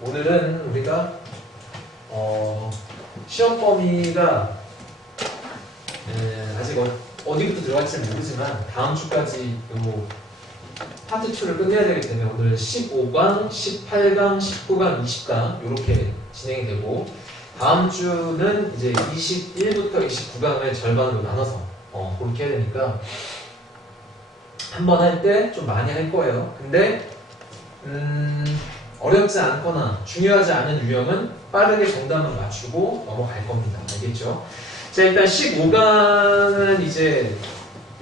오늘은 우리가 시험 범위가 아직 어디부터 들어갈지는 모르지만 다음 주까지 요 파트 2를 끝내야 되기 때문에 오늘 15강, 18강, 19강, 20강 이렇게 진행이 되고 다음 주는 이제 21부터 29강을 절반으로 나눠서 그렇게 해야 되니까 한 번 할 때 좀 많이 할 거예요. 근데 어렵지 않거나 중요하지 않은 유형은 빠르게 정답만 맞추고 넘어갈 겁니다. 알겠죠? 자, 일단 15강은 이제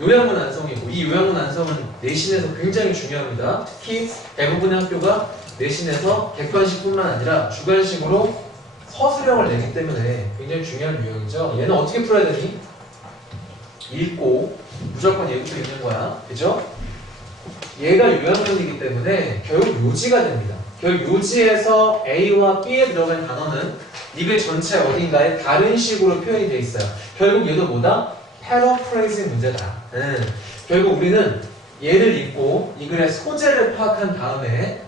요양문 완성이고 이 요양문 완성은 내신에서 굉장히 중요합니다. 특히 대부분의 학교가 내신에서 객관식뿐만 아니라 주관식으로 서술형을 내기 때문에 굉장히 중요한 유형이죠. 얘는 어떻게 풀어야 되니? 읽고 무조건 얘부터 읽는 거야. 그죠? 얘가 요양문이기 때문에 결국 요지가 됩니다. 결국 요지에서 A와 B에 들어간 단어는 이 글 전체 어딘가에 다른 식으로 표현이 되어 있어요. 결국 얘도 뭐다? 패러프레이징 문제다. 결국 우리는 얘를 읽고 이 글의 소재를 파악한 다음에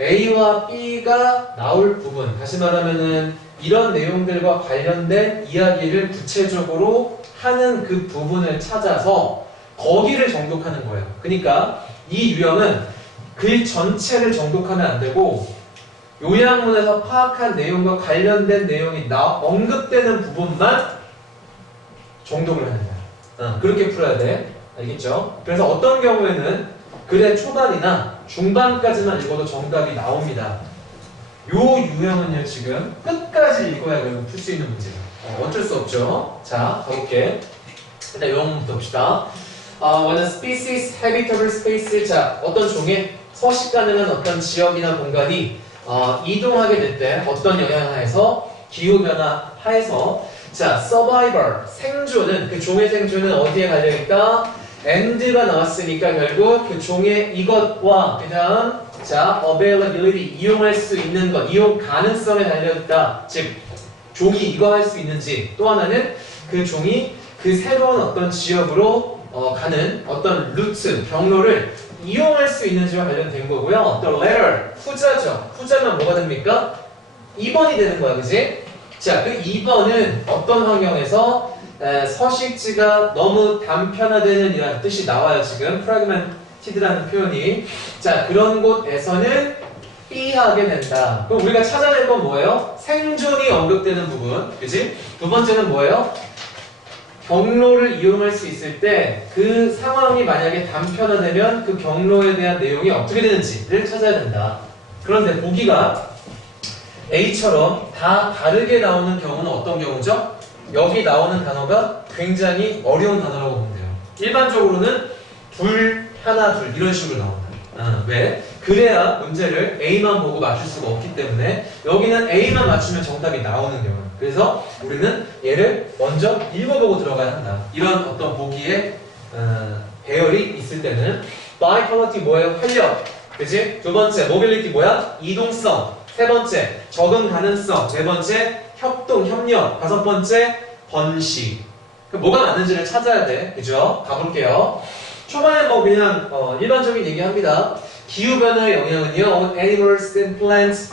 A와 B가 나올 부분, 다시 말하면은 이런 내용들과 관련된 이야기를 구체적으로 하는 그 부분을 찾아서 거기를 정독하는 거예요. 그러니까 이 유형은 글 전체를 정독하면 안 되고 요양문에서 파악한 내용과 관련된 내용이 언급되는 부분만 정독을 하는 거야. 그렇게 풀어야 돼. 알겠죠? 그래서 어떤 경우에는 글의 초반이나 중반까지만 읽어도 정답이 나옵니다. 요 유형은요, 지금 끝까지 읽어야 풀 수 있는 문제예요. 어쩔 수 없죠. 자, 가볼게. 일단 요양문부터 봅시다. When a species habitable space, 자, 어떤 종의 서식 가능한 어떤 지역이나 공간이 이동하게 될 때 어떤 영향 하에서 기후변화 하에서 자, survivor, 생존은 그 종의 생존은 어디에 달려있다? and가 나왔으니까 결국 그 종의 이것과 그 다음 자, availability, 이용할 수 있는 것, 이용 가능성에 달려있다. 즉, 종이 이거 할 수 있는지 또 하나는 그 종이 그 새로운 어떤 지역으로 가는 어떤 루트, 경로를 이용할 수 있는지와 관련된 거고요. 또 letter, 후자죠. 후자면 뭐가 됩니까? 2번이 되는 거야, 그지? 자, 그 2번은 어떤 환경에서 서식지가 너무 단편화되는 이라는 뜻이 나와요, 지금. fragmented라는 표현이. 자, 그런 곳에서는 B하게 된다. 그럼 우리가 찾아낼 건 뭐예요? 생존이 언급되는 부분, 그지? 두 번째는 뭐예요? 경로를 이용할 수 있을 때 그 상황이 만약에 단편화되면 그 경로에 대한 내용이 어떻게 되는지를 찾아야 된다. 그런데 보기가 A처럼 다 다르게 나오는 경우는 어떤 경우죠? 여기 나오는 단어가 굉장히 어려운 단어라고 보면 돼요. 일반적으로는 둘, 하나, 둘 이런 식으로 나온다. 왜? 그래야 문제를 A만 보고 맞출 수가 없기 때문에 여기는 A만 맞추면 정답이 나오는 경우. 그래서 우리는 얘를 먼저 읽어보고 들어가야 한다. 이런 어떤 보기에 배열이 있을 때는 vitality 뭐예요? 활력. 그치? 두 번째 mobility 뭐야? 이동성. 세 번째 적응 가능성. 네 번째 협동, 협력. 다섯 번째 번식. 뭐가 맞는지를 찾아야 돼. 그죠? 가볼게요. 초반에 뭐 그냥 일반적인 얘기합니다. 기후변화의 영향은요, animals and plants,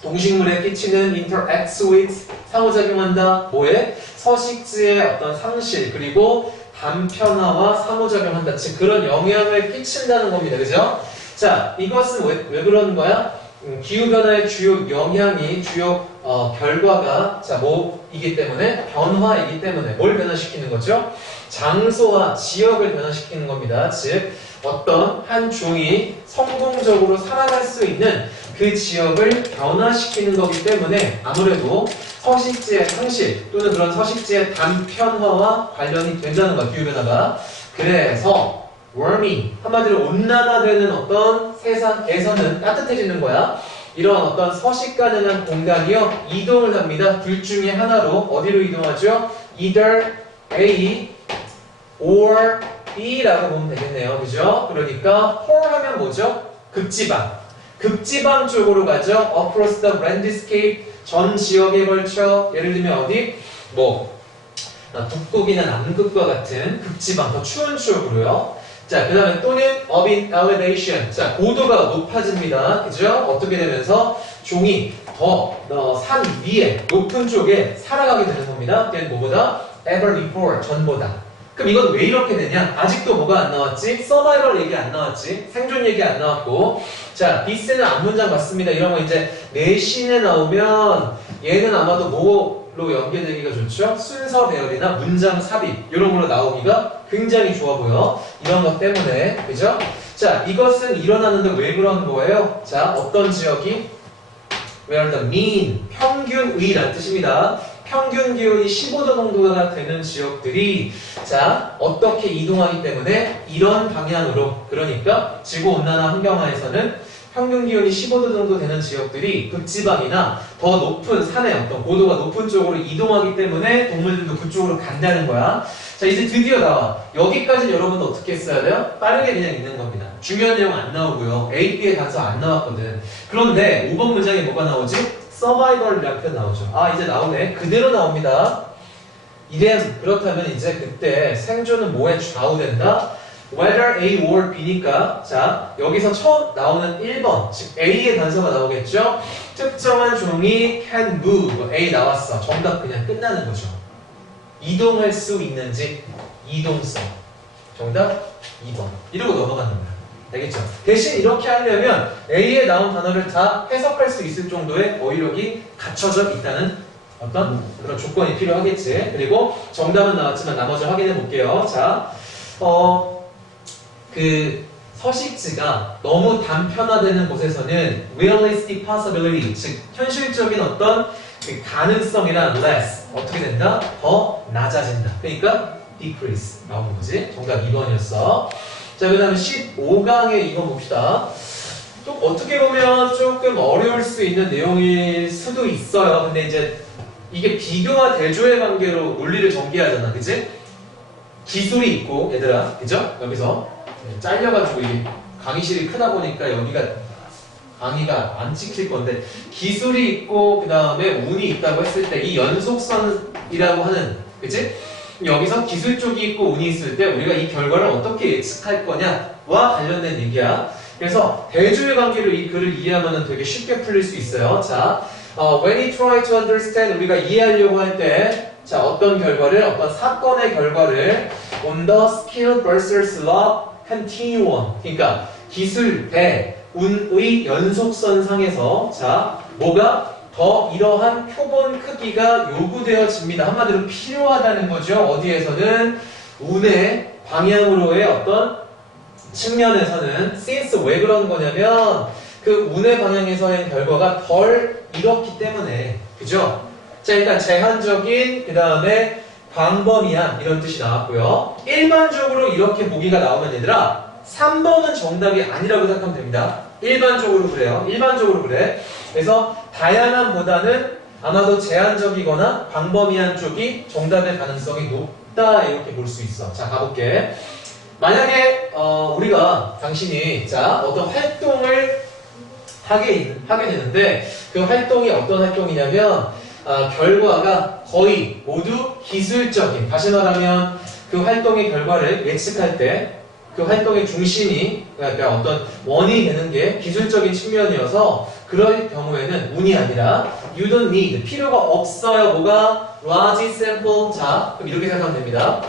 동식물에 끼치는 interacts with, 상호작용한다. 뭐에? 서식지의 어떤 상실, 그리고 단편화와 상호작용한다. 즉, 그런 영향을 끼친다는 겁니다. 그죠? 자, 이것은 왜 그러는 거야? 기후변화의 주요 영향이, 주요 결과가, 자, 뭐이기 때문에? 변화이기 때문에. 뭘 변화시키는 거죠? 장소와 지역을 변화시키는 겁니다. 즉, 어떤 한 종이 성공적으로 살아갈 수 있는 그 지역을 변화시키는 거기 때문에 아무래도 서식지의 상실 또는 그런 서식지의 단편화와 관련이 된다는 거야, 기후변화가. 그래서 warming, 한마디로 온난화되는 어떤 세상에서는 따뜻해지는 거야. 이런 어떤 서식 가능한 공간이요, 이동을 합니다. 둘 중에 하나로 어디로 이동하죠? Either A or B라고 보면 되겠네요. 그죠? 그러니까 poor 하면 뭐죠? 극지방. 극지방 쪽으로 가죠. Across the landscape, 전 지역에 걸쳐. 예를 들면 어디? 북극이나 남극과 같은 극지방, 더 추운 쪽으로요. 자, 그 다음에 또는 up in elevation. 자, 고도가 높아집니다. 그죠? 어떻게 되면서 종이 더 산 위에 높은 쪽에 살아가게 되는 겁니다. 그게 뭐보다? ever before. 전보다. 그럼 이건 왜 이렇게 되냐? 아직도 뭐가 안 나왔지? 서바이벌 얘기 안 나왔지? 생존 얘기 안 나왔고. 자, 디스는 앞문장 맞습니다. 이런 거 이제 내신에 나오면 얘는 아마도 뭐로 연계되기가 좋죠? 순서 배열이나 문장 삽입 이런 걸로 나오기가 굉장히 좋아 보여. 이런 것 때문에. 그죠? 자, 이것은 일어나는데 왜 그런 거예요? 자, 어떤 지역이? where the mean, 평균의란 뜻입니다. 평균 기온이 15도 정도가 되는 지역들이 자 어떻게 이동하기 때문에 이런 방향으로 그러니까 지구온난화 환경하에서는 평균 기온이 15도 정도 되는 지역들이 극지방이나 더 높은 산의 어떤 고도가 높은 쪽으로 이동하기 때문에 동물들도 그쪽으로 간다는 거야. 자 이제 드디어 나와. 여기까지 여러분도 어떻게 했어야 돼요? 빠르게 그냥 읽는 겁니다. 중요한 내용 안 나오고요. A, B의 단서 안 나왔거든. 그런데 5번 문장에 뭐가 나오지? 서바이벌이라는 표현 나오죠. 아 이제 나오네. 그대로 나옵니다. 이름 그렇다면 이제 그때 생존은 뭐에 좌우된다? Whether A or B니까 자 여기서 처음 나오는 1번 즉 A의 단서가 나오겠죠. 특정한 종이 can move A 나왔어. 정답 그냥 끝나는 거죠. 이동할 수 있는지 이동성 정답 2번 이러고 넘어가는 거야. 알겠죠? 대신 이렇게 하려면 A에 나온 단어를 다 해석할 수 있을 정도의 어휘력이 갖춰져 있다는 어떤 그런 조건이 필요하겠지. 그리고 정답은 나왔지만 나머지 확인해 볼게요. 자, 그 서식지가 너무 단편화되는 곳에서는 realistic possibility, 즉 현실적인 어떤 그 가능성이란 less 어떻게 된다? 더 낮아진다. 그러니까 decrease 나오는 거지. 정답 2번이었어. 자, 그 다음에 15강에 이거 봅시다. 좀 어떻게 보면 조금 어려울 수 있는 내용일 수도 있어요. 근데 이제 이게 비교와 대조의 관계로 논리를 전개하잖아. 그치? 기술이 있고, 얘들아. 그죠? 여기서 잘려가지고 이게 강의실이 크다 보니까 여기가 강의가 안 찍힐 건데 기술이 있고 그 다음에 운이 있다고 했을 때 이 연속선이라고 하는 그치? 여기서 기술 쪽이 있고 운이 있을 때 우리가 이 결과를 어떻게 예측할 거냐와 관련된 얘기야. 그래서 대조의 관계로 이 글을 이해하면 되게 쉽게 풀릴 수 있어요. 자, when we try to understand 우리가 이해하려고 할 때 자, 어떤 결과를 어떤 사건의 결과를 on the skill versus luck continuum 그러니까 기술 대 운의 연속선상에서 자, 뭐가 더 이러한 표본 크기가 요구되어집니다. 한마디로 필요하다는 거죠. 어디에서는 운의 방향으로의 어떤 측면에서는 since 왜 그런 거냐면 그 운의 방향에서의 결과가 덜 이렇기 때문에 그죠? 자 일단 제한적인 그 다음에 광범위한 이런 뜻이 나왔고요. 일반적으로 이렇게 보기가 나오면 얘들아 3번은 정답이 아니라고 생각하면 됩니다. 일반적으로 그래요. 일반적으로 그래. 그래서 다양함보다는 아마도 제한적이거나 광범위한 쪽이 정답의 가능성이 높다 이렇게 볼 수 있어. 자 가볼게. 만약에 우리가 당신이 자 어떤 활동을 하게 되는데 그 활동이 어떤 활동이냐면 결과가 거의 모두 기술적인 다시 말하면 그 활동의 결과를 예측할 때 그 활동의 중심이 그러니까 어떤 원인이 되는 게 기술적인 측면이어서 그럴 경우에는 운이 아니라 you don't need 필요가 없어요. 뭐가 large sample 자 그럼 이렇게 생각하면 됩니다.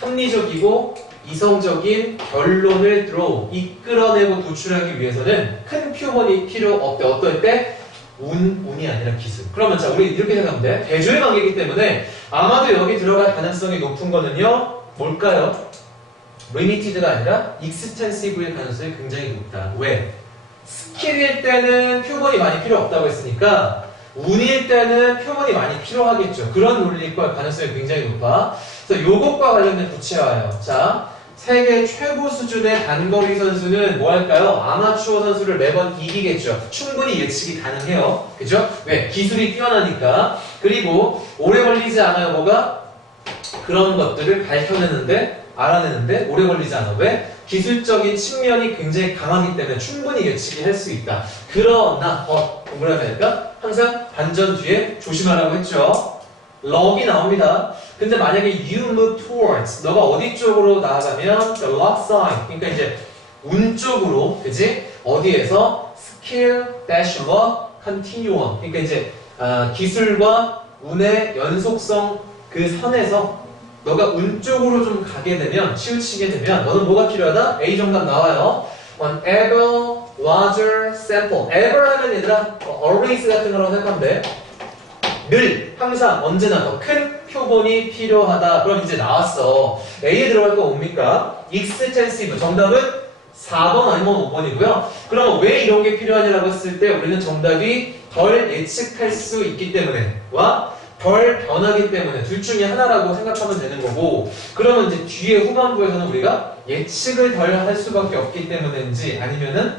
합리적이고 이성적인 결론을 이끌어내고 도출하기 위해서는 큰 표본이 필요 없대. 어떨 때? 운이 아니라 기술. 그러면 자 우리 이렇게 생각하면 돼. 대조의 관계이기 때문에 아마도 여기 들어갈 가능성이 높은 거는요. 뭘까요? limited가 아니라 extensive일 가능성이 굉장히 높다. 왜? 스킬일 때는 표본이 많이 필요 없다고 했으니까 운일 때는 표본이 많이 필요하겠죠. 그런 논리일 가능성이 굉장히 높아. 그래서 요것과 관련된 구체화예요. 자, 세계 최고 수준의 단거리 선수는 뭐 할까요? 아마추어 선수를 매번 이기겠죠. 충분히 예측이 가능해요. 그죠? 왜? 기술이 뛰어나니까. 그리고 오래 걸리지 않아요. 뭐가? 그런 것들을 알아내는데 오래 걸리지 않아. 왜? 기술적인 측면이 굉장히 강하기 때문에 충분히 예측이 할 수 있다. 그러나 뭐라 해야 될까? 항상 반전 뒤에 조심하라고 했죠. luck이 나옵니다. 근데 만약에 you move towards, 너가 어디 쪽으로 나아가면 the luck side, 그러니까 이제 운 쪽으로, 그지? 어디에서 skill dash luck continuum, 그러니까 이제 기술과 운의 연속성 그 선에서 너가 운 쪽으로 좀 가게 되면, 치우치게 되면 너는 뭐가 필요하다? A 정답 나와요. An ever larger sample. ever 하면 얘들아 always 같은 거라고 생각하면 돼. 늘, 항상, 언제나 더 큰 표본이 필요하다. 그럼 이제 나왔어. A에 들어갈 거 뭡니까? extensive. 정답은 4번 아니면 5번이고요. 그럼 왜 이런 게 필요하냐라고 했을 때 우리는 정답이 덜 예측할 수 있기 때문에 와 덜 변하기 때문에 둘 중에 하나라고 생각하면 되는 거고, 그러면 이제 뒤에 후반부에서는 우리가 예측을 덜 할 수밖에 없기 때문인지 아니면은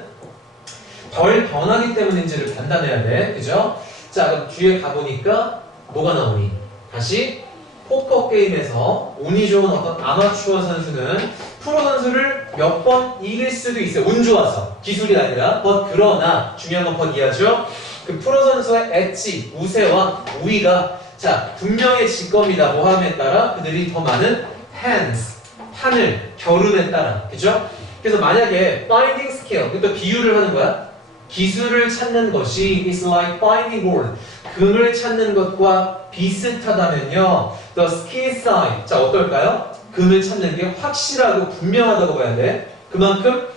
덜 변하기 때문인지를 판단해야 돼. 그죠? 자, 그럼 뒤에 가보니까 뭐가 나오니? 다시 포커 게임에서 운이 좋은 어떤 아마추어 선수는 프로 선수를 몇 번 이길 수도 있어요. 운 좋아서. 기술이 아니라. 그러나 중요한 건 but 이하죠. 그 프로 선수의 엣지, 우세와 우위가 자 분명해질 겁니다. 뭐함에 따라 그들이 더 많은 hands, 판을 겨룸에 따라. 그죠? 그래서 만약에 finding skill, 또 비유를 하는 거야. 기술을 찾는 것이 is like finding gold. 금을 찾는 것과 비슷하다면요. The skill side. 자, 어떨까요? 금을 찾는 게 확실하고 분명하다고 봐야 돼. 그만큼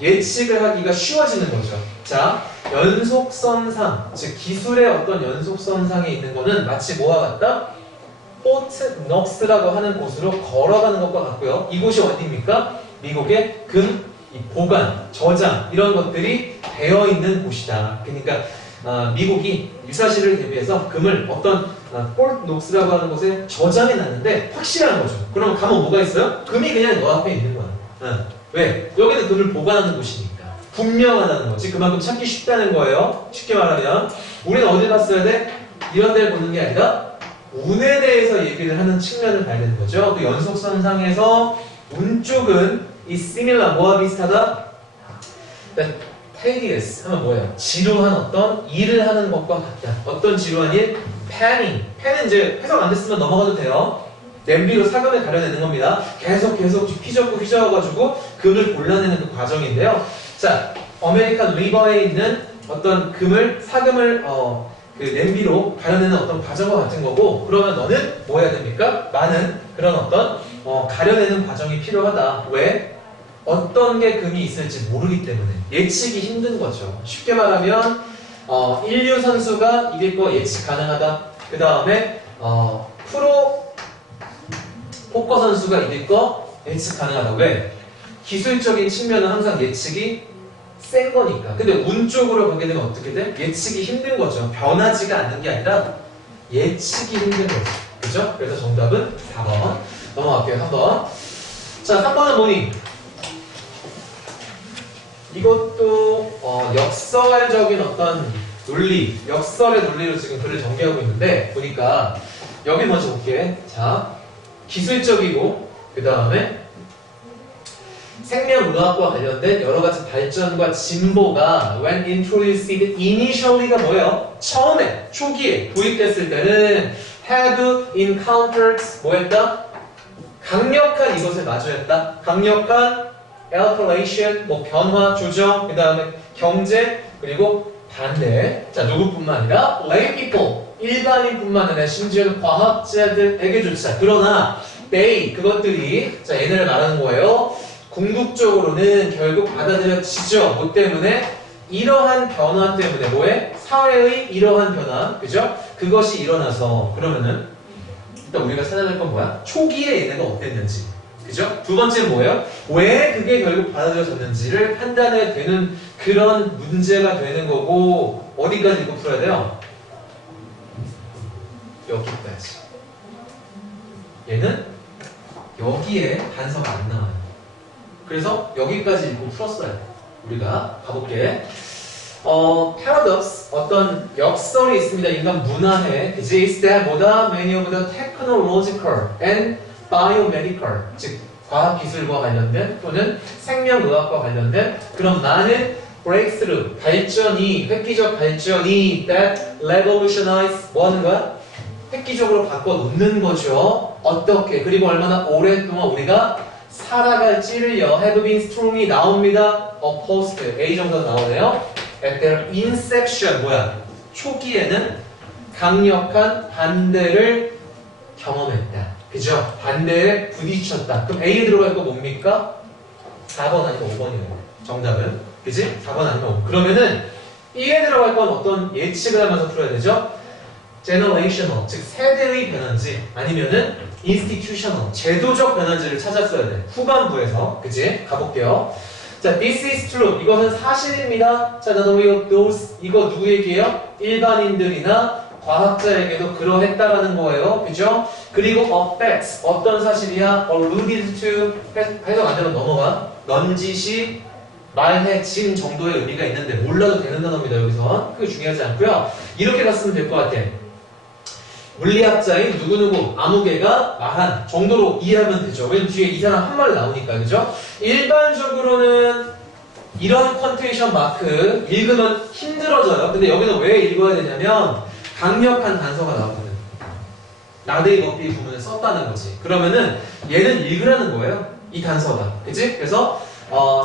예측을 하기가 쉬워지는 거죠. 자, 연속선상, 즉 기술의 어떤 연속선상에 있는 거는 마치 뭐와 같다? 포트 넉스라고 하는 곳으로 걸어가는 것과 같고요. 이곳이 어디입니까? 미국의 금, 보관, 저장 이런 것들이 되어 있는 곳이다. 그러니까 미국이 유사시를 대비해서 금을 어떤 포트 넉스라고 하는 곳에 저장해 놨는데 확실한 거죠. 그럼 가면 뭐가 있어요? 금이 그냥 너 앞에 있는 거야. 왜? 여기는 금을 보관하는 곳이니까. 분명하다는 거지. 그만큼 찾기 쉽다는 거예요. 쉽게 말하면 우리는 어디 봤어야 돼? 이런 데를 보는 게 아니라 운에 대해서 얘기를 하는 측면을 봐야 되는 거죠. 또 연속선상에서 운 쪽은 이 similar 뭐와 비슷하다? tedious 하면 뭐예요? 지루한 어떤 일을 하는 것과 같다. 어떤 지루한 일? panning. 펜은 이제 해석 안 됐으면 넘어가도 돼요. 냄비로 사금을 가려내는 겁니다. 계속 휘저어가지고 금을 골라내는 그 과정인데요. 자, 아메리칸 리버에 있는 어떤 사금을 그 냄비로 가려내는 어떤 과정과 같은 거고, 그러면 너는 뭐 해야 됩니까? 많은 그런 어떤 가려내는 과정이 필요하다. 왜? 어떤 게 금이 있을지 모르기 때문에 예측이 힘든 거죠. 쉽게 말하면 인류 선수가 이길 거 예측 가능하다. 그 다음에 프로 포커 선수가 이길 거 예측 가능하다. 왜? 기술적인 측면은 항상 예측이 센 거니까. 근데 운 쪽으로 가게 되면 어떻게 돼? 예측이 힘든 거죠. 변하지가 않는 게 아니라 예측이 힘든 거죠. 그죠? 그래서 정답은 4번. 넘어갈게요. 3번. 자, 3번은 뭐니? 이것도 역설적인 어떤 논리, 역설의 논리로 지금 글을 전개하고 있는데 보니까 여기 먼저 볼게. 자, 기술적이고 그 다음에 생명의학과 관련된 여러 가지 발전과 진보가 when introduced initially가 뭐예요? 처음에, 초기에 도입됐을 때는 have encountered 뭐했다? 강력한 이것을 마주했다. 강력한 alteration, 변화, 조정, 그 다음에 경제, 그리고 반대. 자, 누구뿐만 아니라 lay people, 일반인뿐만 아니라 심지어는 과학자들에게조차. 그러나 그것들이 자 얘네를 말하는 거예요. 궁극적으로는 결국 받아들여지죠. 뭐 때문에? 이러한 변화 때문에 뭐해? 사회의 이러한 변화, 그죠? 그것이 일어나서 그러면은 일단 우리가 찾아낼 건 뭐야? 초기에 얘네가 어땠는지, 그죠? 두 번째는 뭐예요? 왜 그게 결국 받아들여졌는지를 판단해야 되는 그런 문제가 되는 거고, 어디까지 읽고 풀어야 돼요? 여기까지. 얘는 여기에 단서가 안 나와요. 그래서 여기까지 읽고 풀었어야 돼. 우리가 가볼게. paradox, 어떤 역설이 있습니다. 인간 문화에. 그지? Is that 보다 many of the technological and biomedical, 즉 과학기술과 관련된 또는 생명의학과 관련된 그런 많은 breakthrough, 발전이, 획기적 발전이 that revolutionize, 뭐 하는 거야? 획기적으로 바꿔 놓는 거죠. 어떻게? 그리고 얼마나 오랫동안 우리가 살아갈지를요. have been strongly 나옵니다. opposed. A 정도가 나오네요. at their inception. 뭐야? 초기에는 강력한 반대를 경험했다. 그죠? 반대에 부딪혔다. 그럼 A에 들어갈 거 뭡니까? 4번 아니면 5번이네요. 정답은. 그지? 4번 아니면 5번. 그러면은 B에 들어갈 건 어떤 예측을 하면서 풀어야 되죠? generational, 즉 세대의 변화인지 아니면은 institutional, 제도적 변화인지를 찾았어야 돼. 후반부에서. 그지? 가볼게요. 자, this is true. 이것은 사실입니다. 자, not only of those. 이거 누구 얘기예요? 일반인들이나 과학자에게도 그러했다라는 거예요. 그죠? 그리고 of facts. 어떤 사실이야? alluded to. 해석 안 되면 넘어가. 넌지시 말해진 정도의 의미가 있는데 몰라도 되는 단어입니다. 여기서. 그게 중요하지 않고요. 이렇게 갔으면 될 것 같아. 물리학자인 누구누구 아무개가 말한 정도로 이해하면 되죠. 왜냐면 뒤에 이 사람 한 말 나오니까. 그죠? 일반적으로는 이런 펀테이션 마크 읽으면 힘들어져요. 근데 여기는 왜 읽어야 되냐면 강력한 단서가 나오거든. 나데이 머피 부분을 썼다는 거지. 그러면은 얘는 읽으라는 거예요. 이 단서가. 그치? 그래서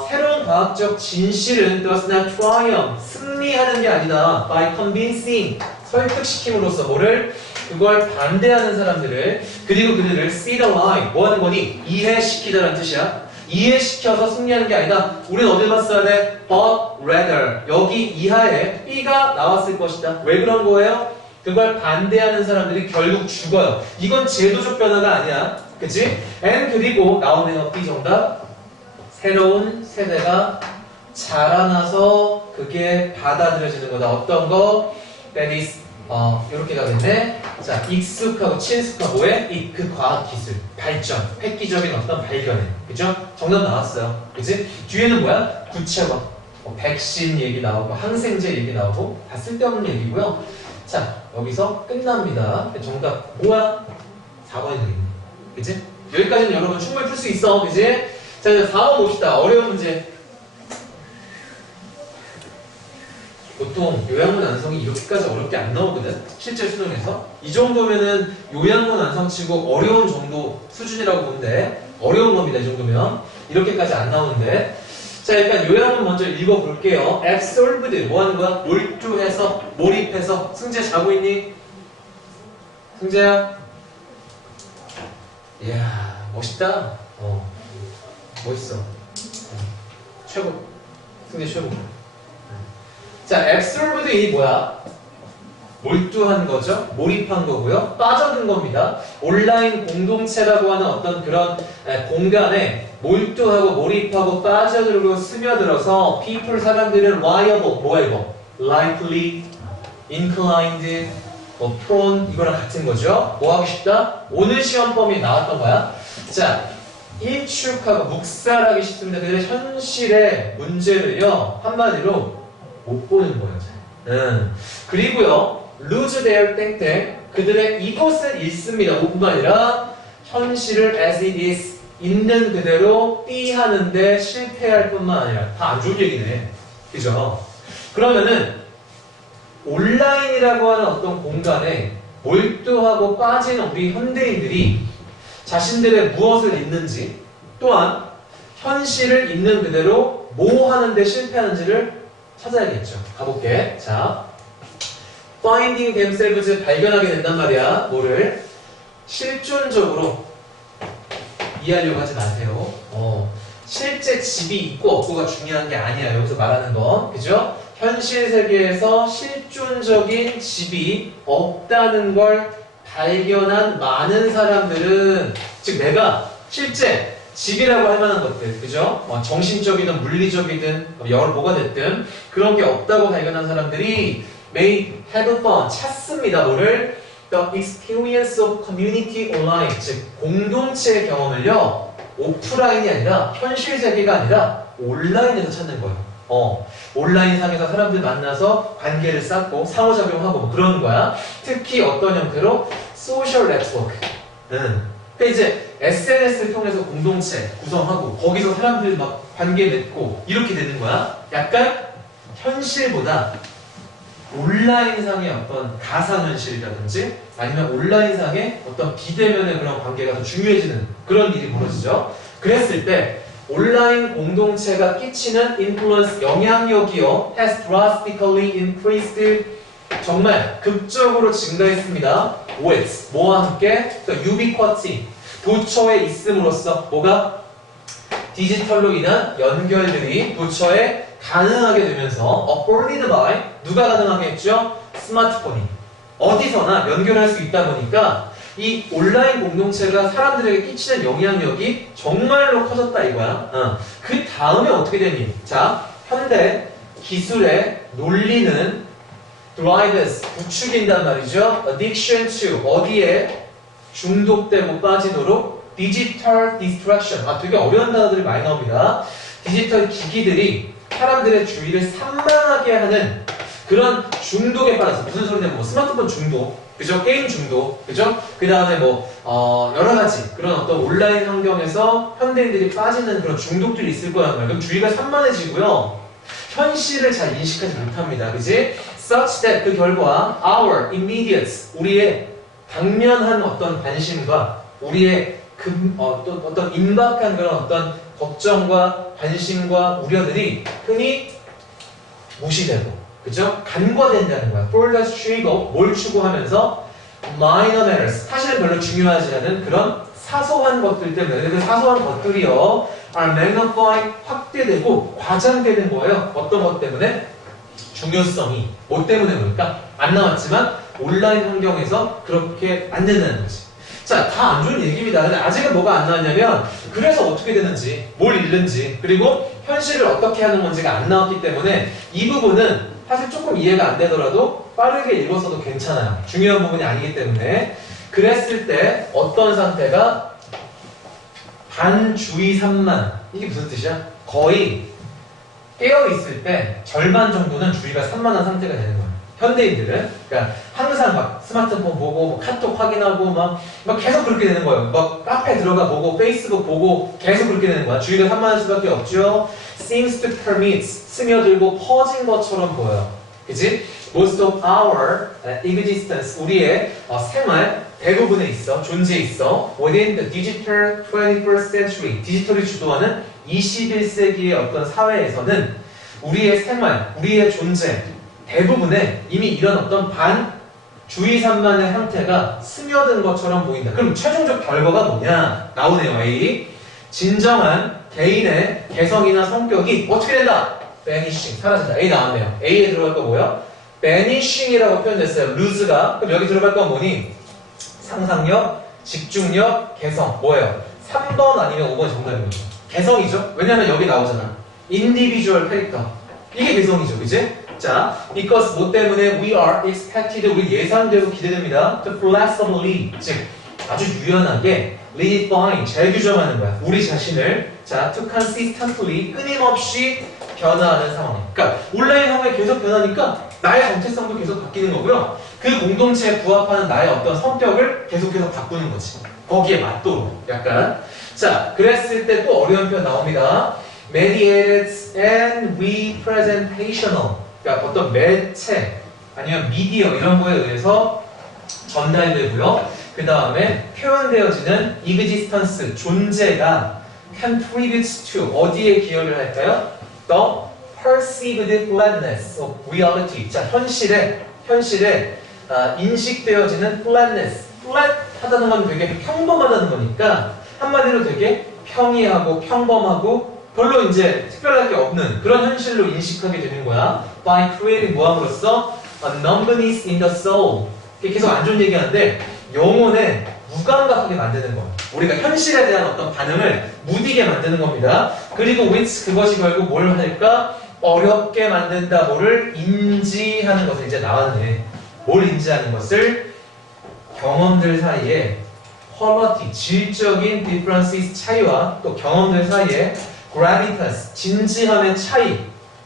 새로운 과학적 진실은 does not triumph. 승리하는 게 아니다. by convincing. 설득시킴으로써 뭐를? 그걸 반대하는 사람들을 그리고 그들을 see the light. 뭐 하는 거니? 이해시키다라는 뜻이야. 이해시켜서 승리하는 게 아니다. 우리는 어딜 봤어야 돼? But rather. 여기 이하에 B가 나왔을 것이다. 왜 그런 거예요? 그걸 반대하는 사람들이 결국 죽어요. 이건 제도적 변화가 아니야. 그치? And 그리고 나오는 B 정답. 새로운 세대가 자라나서 그게 받아들여지는 거다. 어떤 거? That is 이렇게 가겠네. 자, 익숙하고 친숙한 뭐에? 그 과학기술, 발전, 획기적인 어떤 발견에. 그죠? 정답 나왔어요. 그치? 뒤에는 뭐야? 구체적. 백신 얘기 나오고, 항생제 얘기 나오고, 다 쓸데없는 얘기고요. 자, 여기서 끝납니다. 정답 뭐야? 4번이 되겠네. 그치? 여기까지는 여러분 충분히 풀 수 있어. 그치? 자, 이제 4번 봅시다. 어려운 문제. 보통 요양문 완성이 이렇게까지 어렵게 안 나오거든? 실제 수능에서. 이 정도면은 요양문 완성치고 어려운 정도 수준이라고 보는데 어려운 겁니다, 이 정도면. 이렇게까지 안 나오는데. 자, 일단 요양문 먼저 읽어볼게요. absorbed, 뭐 하는 거야? 몰두해서, 몰입해서. 승재 자고 있니? 승재야? 이야, 멋있다. 멋있어. 최고. 승재 최고. 자, absorbed이 뭐야? 몰두한 거죠. 몰입한 거고요. 빠져든 겁니다. 온라인 공동체라고 하는 어떤 그런 공간에 몰두하고 몰입하고 빠져들고 스며들어서 people 사람들은 liable 뭐야 이거? likely, inclined, prone 이거랑 같은 거죠. 뭐 하고 싶다? 오늘 시험 범위에 나왔던 거야. 자, 일축하고 묵살하기 쉽습니다. 근데 현실의 문제를요 한마디로 못 보는 거예요. 그리고요 lose their 땡땡 그들의 이것을 읽습니다. 오뿐만 아니라 현실을 as it is 있는 그대로 삐하는데 실패할 뿐만 아니라 다 안 좋은 얘기네. 그죠? 그러면은 온라인이라고 하는 어떤 공간에 몰두하고 빠진 우리 현대인들이 자신들의 무엇을 읽는지 또한 현실을 있는 그대로 뭐 하는데 실패하는지를 찾아야겠죠. 가볼게. 자, finding themselves 발견하게 된단 말이야. 뭐를? 실존적으로 이해하려고 하지 마세요. 실제 집이 있고 없고가 중요한 게 아니야. 여기서 말하는 건. 그죠? 현실 세계에서 실존적인 집이 없다는 걸 발견한 많은 사람들은 즉 내가 실제 집이라고 할 만한 것들, 그죠? 정신적이든 물리적이든 뭐가 됐든 그런 게 없다고 발견한 사람들이 may have fun 찾습니다. 뭐를? The experience of community online 즉 공동체의 경험을요 오프라인이 아니라 현실 세계가 아니라 온라인에서 찾는 거예요. 온라인 상에서 사람들 만나서 관계를 쌓고 상호작용하고 뭐 그런 거야. 특히 어떤 형태로 소셜 네트워크. 이제 SNS를 통해서 공동체 구성하고 거기서 사람들 막 관계 맺고 이렇게 되는 거야. 약간 현실보다 온라인상의 어떤 가상현실이라든지 아니면 온라인상의 어떤 비대면의 그런 관계가 더 중요해지는 그런 일이 벌어지죠. 그랬을 때 온라인 공동체가 끼치는 influence, 영향력이요 has drastically increased, 정말 극적으로 증가했습니다. with, 뭐와 함께? ubiquity, 도처에 있음으로써 뭐가? 디지털로 인한 연결들이 도처에 가능하게 되면서 afforded by, 누가 가능하게 했죠? 스마트폰이 어디서나 연결할 수 있다 보니까 이 온라인 공동체가 사람들에게 끼치는 영향력이 정말로 커졌다 이거야. 그 다음에 어떻게 되니? 자, 현대 기술의 논리는 drives, 부추긴단 말이죠. addiction to, 어디에? 중독되고 빠지도록 digital distraction. 되게 어려운 단어들이 많이 나옵니다. 디지털 기기들이 사람들의 주의를 산만하게 하는 그런 중독에 빠져서, 무슨 소리냐면 뭐 스마트폰 중독, 그죠? 게임 중독, 그죠? 그 다음에 뭐 여러 가지 그런 어떤 온라인 환경에서 현대인들이 빠지는 그런 중독들이 있을 거란 말이에요. 그럼 주의가 산만해지고요. 현실을 잘 인식하지 못합니다. 그지? Such that, 그 결과 our immediate, 우리의 당면한 어떤 관심과 우리의 어떤 임박한 그런 어떤 걱정과 관심과 우려들이 흔히 무시되고, 그죠? 간과된다는 거야. For the sake of, 뭘 추구하면서? minor matters, 사실은 별로 중요하지 않은 그런 사소한 것들 때문에, 그 사소한 것들이요 are magnified, 확대되고 과장되는 거예요. 어떤 것 때문에? 중요성이. 뭐 때문에 그럴까? 안 나왔지만 온라인 환경에서 그렇게 안 된다는 거지. 자, 다 안 좋은 얘기입니다. 근데 아직은 뭐가 안 나왔냐면, 그래서 어떻게 되는지, 뭘 잃는지, 그리고 현실을 어떻게 하는 건지가 안 나왔기 때문에 이 부분은 사실 조금 이해가 안 되더라도 빠르게 읽었어도 괜찮아요. 중요한 부분이 아니기 때문에. 그랬을 때 어떤 상태가? 반주의 산만. 이게 무슨 뜻이야? 거의 깨어있을 때 절반 정도는 주의가 산만한 상태가 되는 거예요. 현대인들은. 그러니까 항상 막 스마트폰 보고 카톡 확인하고 막 계속 그렇게 되는 거예요. 막 카페 들어가 보고 페이스북 보고 계속 그렇게 되는 거야. 주의가 산만할 수밖에 없죠. seems to permeate, 스며들고 퍼진 것처럼 보여요. 그치? most of our existence, 우리의 생활 대부분에 있어, 존재에 있어 within the digital 21st century, 디지털이 주도하는 21세기의 어떤 사회에서는 우리의 생활, 우리의 존재 대부분에 이미 이런 어떤 반주의 산만의 형태가 스며든 것처럼 보인다. 그럼 최종적 결과가 뭐냐? 나오네요. A. 진정한 개인의 개성이나 성격이 어떻게 된다? vanishing, 사라진다. A 나왔네요. A에 들어갈 거 뭐예요? vanishing이라고 표현됐어요. lose가. 그럼 여기 들어갈 건 뭐니? 상상력, 집중력, 개성. 뭐예요? 3번 아니면 5번 정답인 거죠. 개성이죠. 왜냐면 여기 나오잖아. individual character. 이게 개성이죠. 그지? 자, because 뭐 때문에 we are expected, 우리 예상되고 기대됩니다. to flexibly, 즉 아주 유연하게 lead by, 잘 규정하는 거야. 우리 자신을. 자, to consistently, 끊임없이 변화하는 상황. 그러니까 온라인 상황이 계속 변하니까 나의 정체성도 계속 바뀌는 거고요. 그 공동체에 부합하는 나의 어떤 성격을 계속해서 바꾸는 거지. 거기에 맞도록 약간. 자, 그랬을 때 또 어려운 표현 나옵니다. mediated and representational. 그러니까 어떤 매체 아니면 미디어 이런 거에 의해서 전달되고요. 그 다음에 표현되어지는 existence, 존재가 contributes to, 어디에 기여를 할까요? The perceived flatness of reality. 자, 현실에 인식되어지는 flatness. flat 하다는 건 되게 평범하다는 거니까 한마디로 되게 평이하고 평범하고 별로 이제 특별할 게 없는 그런 현실로 인식하게 되는 거야. By creating 뭐함으로써 a numbness in the soul. 계속 안 좋은 얘기하는데 영혼에 무감각하게 만드는 거야. 우리가 현실에 대한 어떤 반응을 무디게 만드는 겁니다. 그리고 which, 그것이 결국 뭘 할까? 어렵게 만든다. 뭐를? 인지하는 것을 이제 나왔네. 뭘 인지하는 것을? 경험들 사이에 quality, 질적인 differences, 차이와 또 경험들 사이에 gravitas, 진지함의 차이.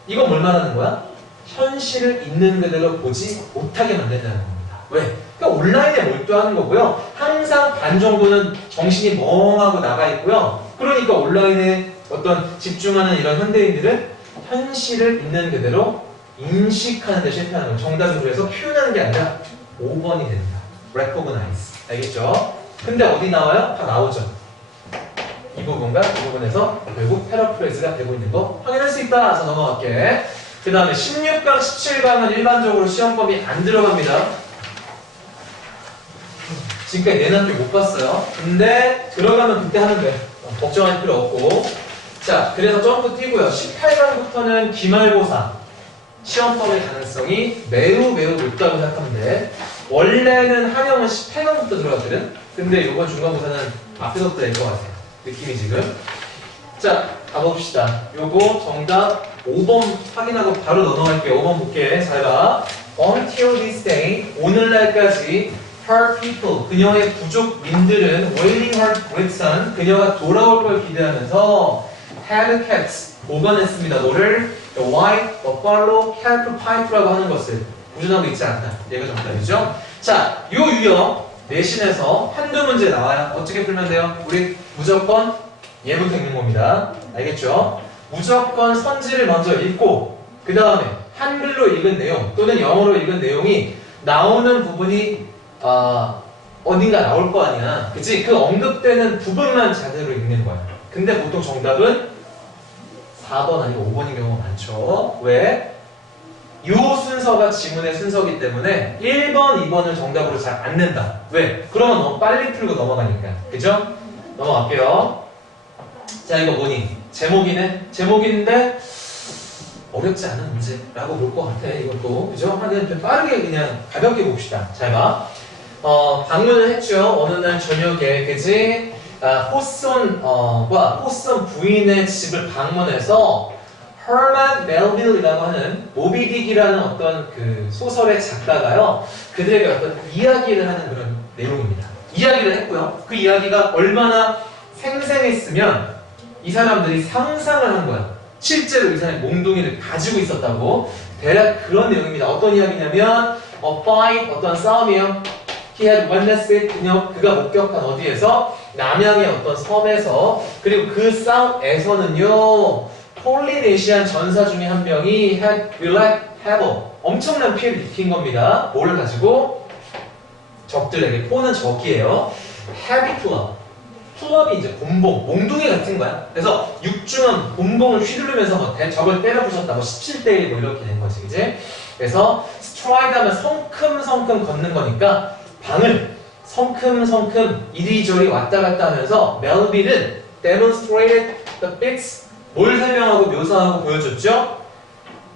이건 뭘 말하는 거야? 현실을 있는 그대로 보지 못하게 만든다는 겁니다. 왜? 그러니까 온라인에 몰두하는 거고요. 항상 반 정도는 정신이 멍하고 나가 있고요. 그러니까 온라인에 어떤 집중하는 이런 현대인들은 현실을 있는 그대로 인식하는 데 실패하는 거예요. 정답은 그래서 표현하는 게 아니라 5번이 된다. recognize. 알겠죠? 근데 어디 나와요? 다 나오죠. 이 부분과 이 부분에서 결국 패러프레이즈가 되고 있는 거 확인할 수 있다. 그래서 넘어갈게. 그 다음에 16강, 17강은 일반적으로 시험법이 안 들어갑니다. 지금까지 내놨길 못 봤어요. 근데 들어가면 그때 하면 돼. 걱정할 필요 없고. 자, 그래서 점프 뛰고요. 18강부터는 기말고사. 시험법의 가능성이 매우 높다고 생각하면 돼. 원래는 한영은 18강부터 들어갔거든. 근데 이번 중간고사는 앞에서부터 낼 것 같아요. 느낌이 지금. 자, 가봅시다. 요거 정답 5번 확인하고 바로 넘어갈게요. 5번 볼게. 잘 봐. Until this day, 오늘날까지 her people, 그녀의 부족민들은 waiting her return, 그녀가 돌아올 걸 기대하면서 had kept, 보관했습니다. 뭐를? The white, buffalo, kelp pipe라고 하는 것을 보존하고 있지 않다. 얘가 정답이죠. 자, 요 유형 내신에서 한두 문제 나와요. 어떻게 풀면 돼요? 우리 무조건 예부터 읽는 겁니다. 알겠죠? 무조건 선지를 먼저 읽고 그 다음에 한글로 읽은 내용 또는 영어로 읽은 내용이 나오는 부분이 어딘가 나올 거 아니야. 그치? 그 언급되는 부분만 자세로 읽는 거야. 근데 보통 정답은 4번 아니면 5번인 경우가 많죠. 왜? 요 순서가 지문의 순서이기 때문에 1번, 2번을 정답으로 잘 안 낸다. 왜? 그러면 너무 빨리 풀고 넘어가니까. 그죠? 넘어갈게요. 자, 이거 뭐니? 제목이네? 제목인데 어렵지 않은 문제라고 볼 것 같아. 이것도. 그죠? 하여튼 빠르게 그냥 가볍게 봅시다. 잘 봐. 방문을 했죠. 어느 날 저녁에. 그지? 호손과 호손 부인의 집을 방문해서 Herman Melville이라고 하는 모비딕이라는 어떤 그 소설의 작가가요. 그들에게 어떤 이야기를 하는 그런 내용입니다. 이야기를 했고요. 그 이야기가 얼마나 생생했으면 이 사람들이 상상을 한 거야. 실제로 이 사람이 몽둥이를 가지고 있었다고. 대략 그런 내용입니다. 어떤 이야기냐면 fight, 어떤 싸움이요. He had witnessed it. 그가 목격한 어디에서? 남양의 어떤 섬에서. 그리고 그 싸움에서는요. 폴리네시안 전사 중에 한 명이 had great havoc. 엄청난 피해를 입힌 겁니다. 뭘 가지고? 적들에게. 포는 적이에요. heavy club. 클럽이 이제 곤봉, 몽둥이 같은 거야. 그래서 육중한 곤봉을 휘두르면서 뭐 적을 때려 부셨다. 뭐 17대1 뭐 이렇게 된 거지, 그지? 그래서 stride 하면 성큼성큼 걷는 거니까 방을 성큼성큼 이리저리 왔다 갔다 하면서 멜빌은 demonstrated the bits, 뭘 설명하고 묘사하고 보여줬죠?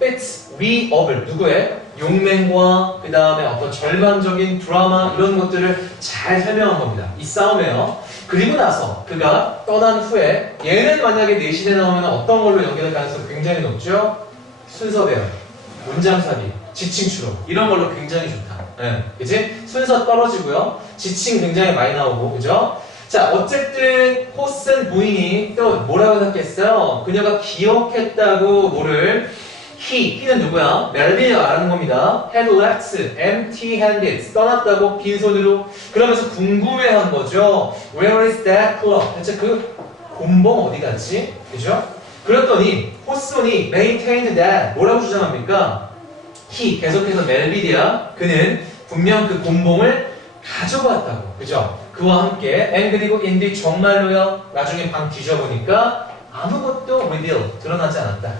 bits, 위업을 누구의? 용맹과 그 다음에 어떤 절망적인 드라마 이런 것들을 잘 설명한 겁니다. 이 싸움에요. 그리고 나서 그가 떠난 후에 얘는 만약에 내신에 나오면 어떤 걸로 연결할 가능성이 굉장히 높죠? 순서 배열, 문장 삽입, 지칭 추론 이런 걸로 굉장히 좋다. 네, 그치? 순서 떨어지고요. 지칭 굉장히 많이 나오고, 그죠? 자, 어쨌든 호슨 부인이 또 뭐라고 생각했어요? 그녀가 기억했다고 뭐를 he는 누구야? 멜빈이라고 말하는 겁니다. had left empty-handed 떠났다고 빈손으로. 그러면서 궁금해한 거죠. Where is that club? 대체 그 곤봉 어디 갔지? 그죠? 그랬더니 호슨이 maintained that 뭐라고 주장합니까? he 계속해서 멜빈이야. 그는 분명 그 곤봉을 가지고 왔다고. 그죠? 그와 함께 and 그리고 indeed 정말로요. 나중에 방 뒤져보니까 아무것도 reveal 드러나지 않았다.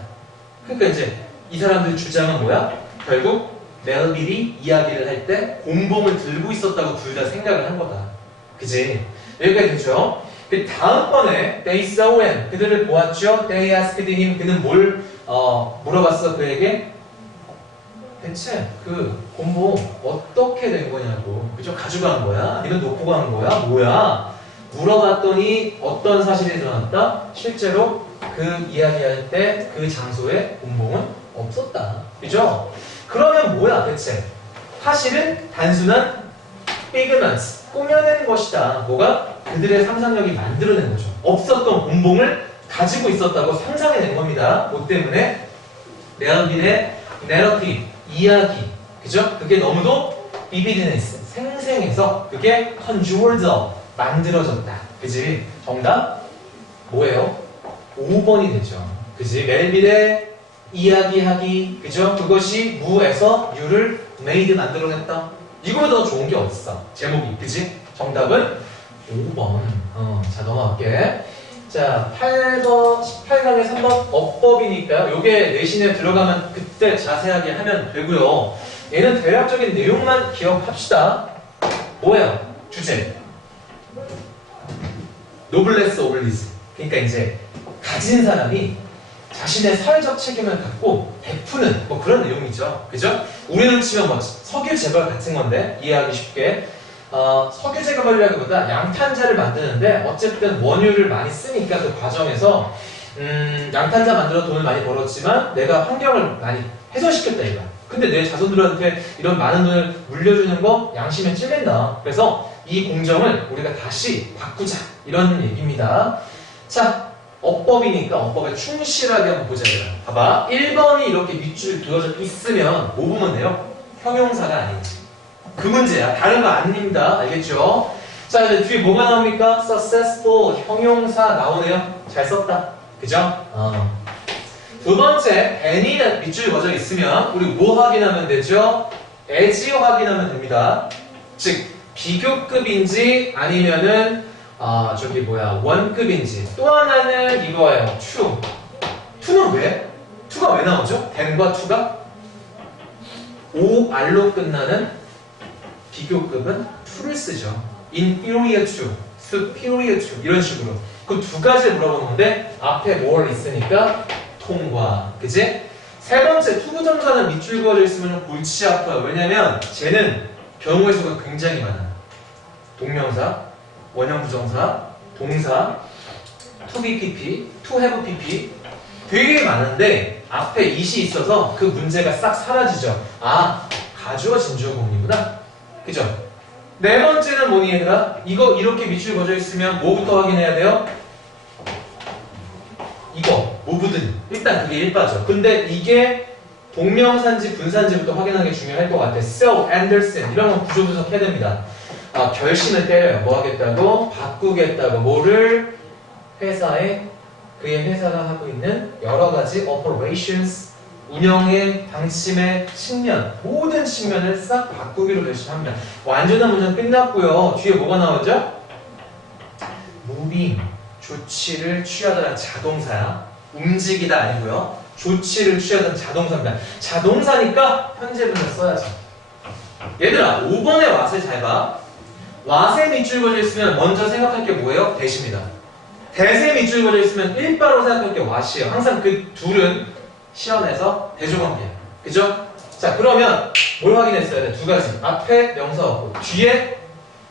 그러니까 이제 이 사람들 주장은 뭐야? 결국 멜빌이 이야기를 할 때 곤봉을 들고 있었다고 둘 다 생각을 한 거다. 그지? 여기까지 됐죠? 그 다음번에 they saw him 그들을 보았죠? they asked him 그는 뭘 물어봤어 그에게? 대체 그 곤봉 어떻게 된 거냐고. 그죠? 가져간 거야? 아니면 놓고 간 거야? 뭐야? 물어봤더니 어떤 사실이 드러났다? 실제로 그 이야기할 때 그 장소에 곤봉은 없었다. 그죠? 그러면 뭐야 대체? 사실은 단순한 figments, 꾸며낸 것이다. 뭐가? 그들의 상상력이 만들어낸 거죠. 없었던 곤봉을 가지고 있었다고 상상해낸 겁니다. 그 때문에 멜빈의 narrative, 이야기, 그죠? 그게 너무도 vividness, 생생해서 그게 conjured up, 만들어졌다. 그지? 정답 뭐예요? 5번이 되죠. 그지? 멜빈의 이야기하기, 그죠? 그것이 무에서 유를 made 만들어냈다. 이거보다 더 좋은 게 어딨어? 제목이, 그지? 정답은 5번. 자, 넘어갈게. 자, 8번, 18강의 3번 어법이니까요. 요게 내신에 들어가면 그때 자세하게 하면 되고요. 얘는 대략적인 내용만 기억합시다. 뭐예요? 주제. 노블레스 오블리스. 그러니까 이제 가진 사람이 자신의 사회적 책임을 갖고 베푸는 뭐 그런 내용이죠. 그죠? 우리는 치면 뭐 석유 재벌 같은 건데 이해하기 쉽게 석유 재벌이라기보다 양탄자를 만드는데 어쨌든 원유를 많이 쓰니까 그 과정에서 양탄자 만들어 돈을 많이 벌었지만 내가 환경을 많이 훼손시켰다 이거야. 근데 내 자손들한테 이런 많은 돈을 물려주는 거 양심에 찔린다. 그래서 이 공정을 우리가 다시 바꾸자 이런 얘기입니다. 자, 어법이니까 어법에 충실하게 한번 보자. 봐봐. 1번이 이렇게 밑줄 그어져 있으면 뭐 보면 돼요? 형용사가 아닌지. 그 문제야. 다른 거 아닙니다. 알겠죠? 자, 이제 뒤에 뭐가 나옵니까? successful 형용사 나오네요. 잘 썼다. 그죠? 두 번째, any는 밑줄 그어져 있으면 우리 뭐 확인하면 되죠? as 확인하면 됩니다. 즉 비교급인지 아니면은 원급인지. 또 하나는 이거예요. to. to는 왜? to가 왜 나오죠? than과 to가? OR로 끝나는 비교급은 to를 쓰죠. inferior to, superior to 이런 식으로. 그 두 가지 물어보는 건데 앞에 more 있으니까 통과. 그치? 세 번째, 투부정사는 밑줄 그어져 있으면 골치 아파요. 왜냐면 쟤는 경우의 수가 굉장히 많아요. 동명사, 원형부정사, 동사, to be pp, to have pp 되게 많은데 앞에 it이 있어서 그 문제가 싹 사라지죠. 아, 가주어 진주어공이구나. 그죠? 네 번째는 뭐니 얘들아? 이거 이렇게 밑줄 그어져 있으면 뭐부터 확인해야 돼요? 이거 뭐부든 일단 그게 1바죠. 근데 이게 동명사인지 분사인지부터 확인하는 게 중요할 것 같아. So, Anderson 이런 건 구조분석 해야 됩니다. 결심을 때려요. 뭐 하겠다고? 바꾸겠다고. 뭐를? 회사에 그의 회사가 하고 있는 여러 가지 operations, 운영의 방침의 측면, 모든 측면을 싹 바꾸기로 결심합니다. 완전한 문장 끝났고요. 뒤에 뭐가 나오죠? moving, 조치를 취하다는 자동사야. 움직이다 아니고요. 조치를 취하다는 자동사입니다. 자동사니까 현재분을 써야죠. 얘들아, 5번의 왓을 잘 봐. 왓에 밑줄 그어져 있으면 먼저 생각할 게 뭐예요? 대시입니다. 대세 밑줄 그어져 있으면 1바로 생각할 게 왓이에요. 항상 그 둘은 시험에서 대조관계예요. 그죠? 자, 그러면 뭘 확인했어야 돼? 두 가지. 앞에 명사 없고 뒤에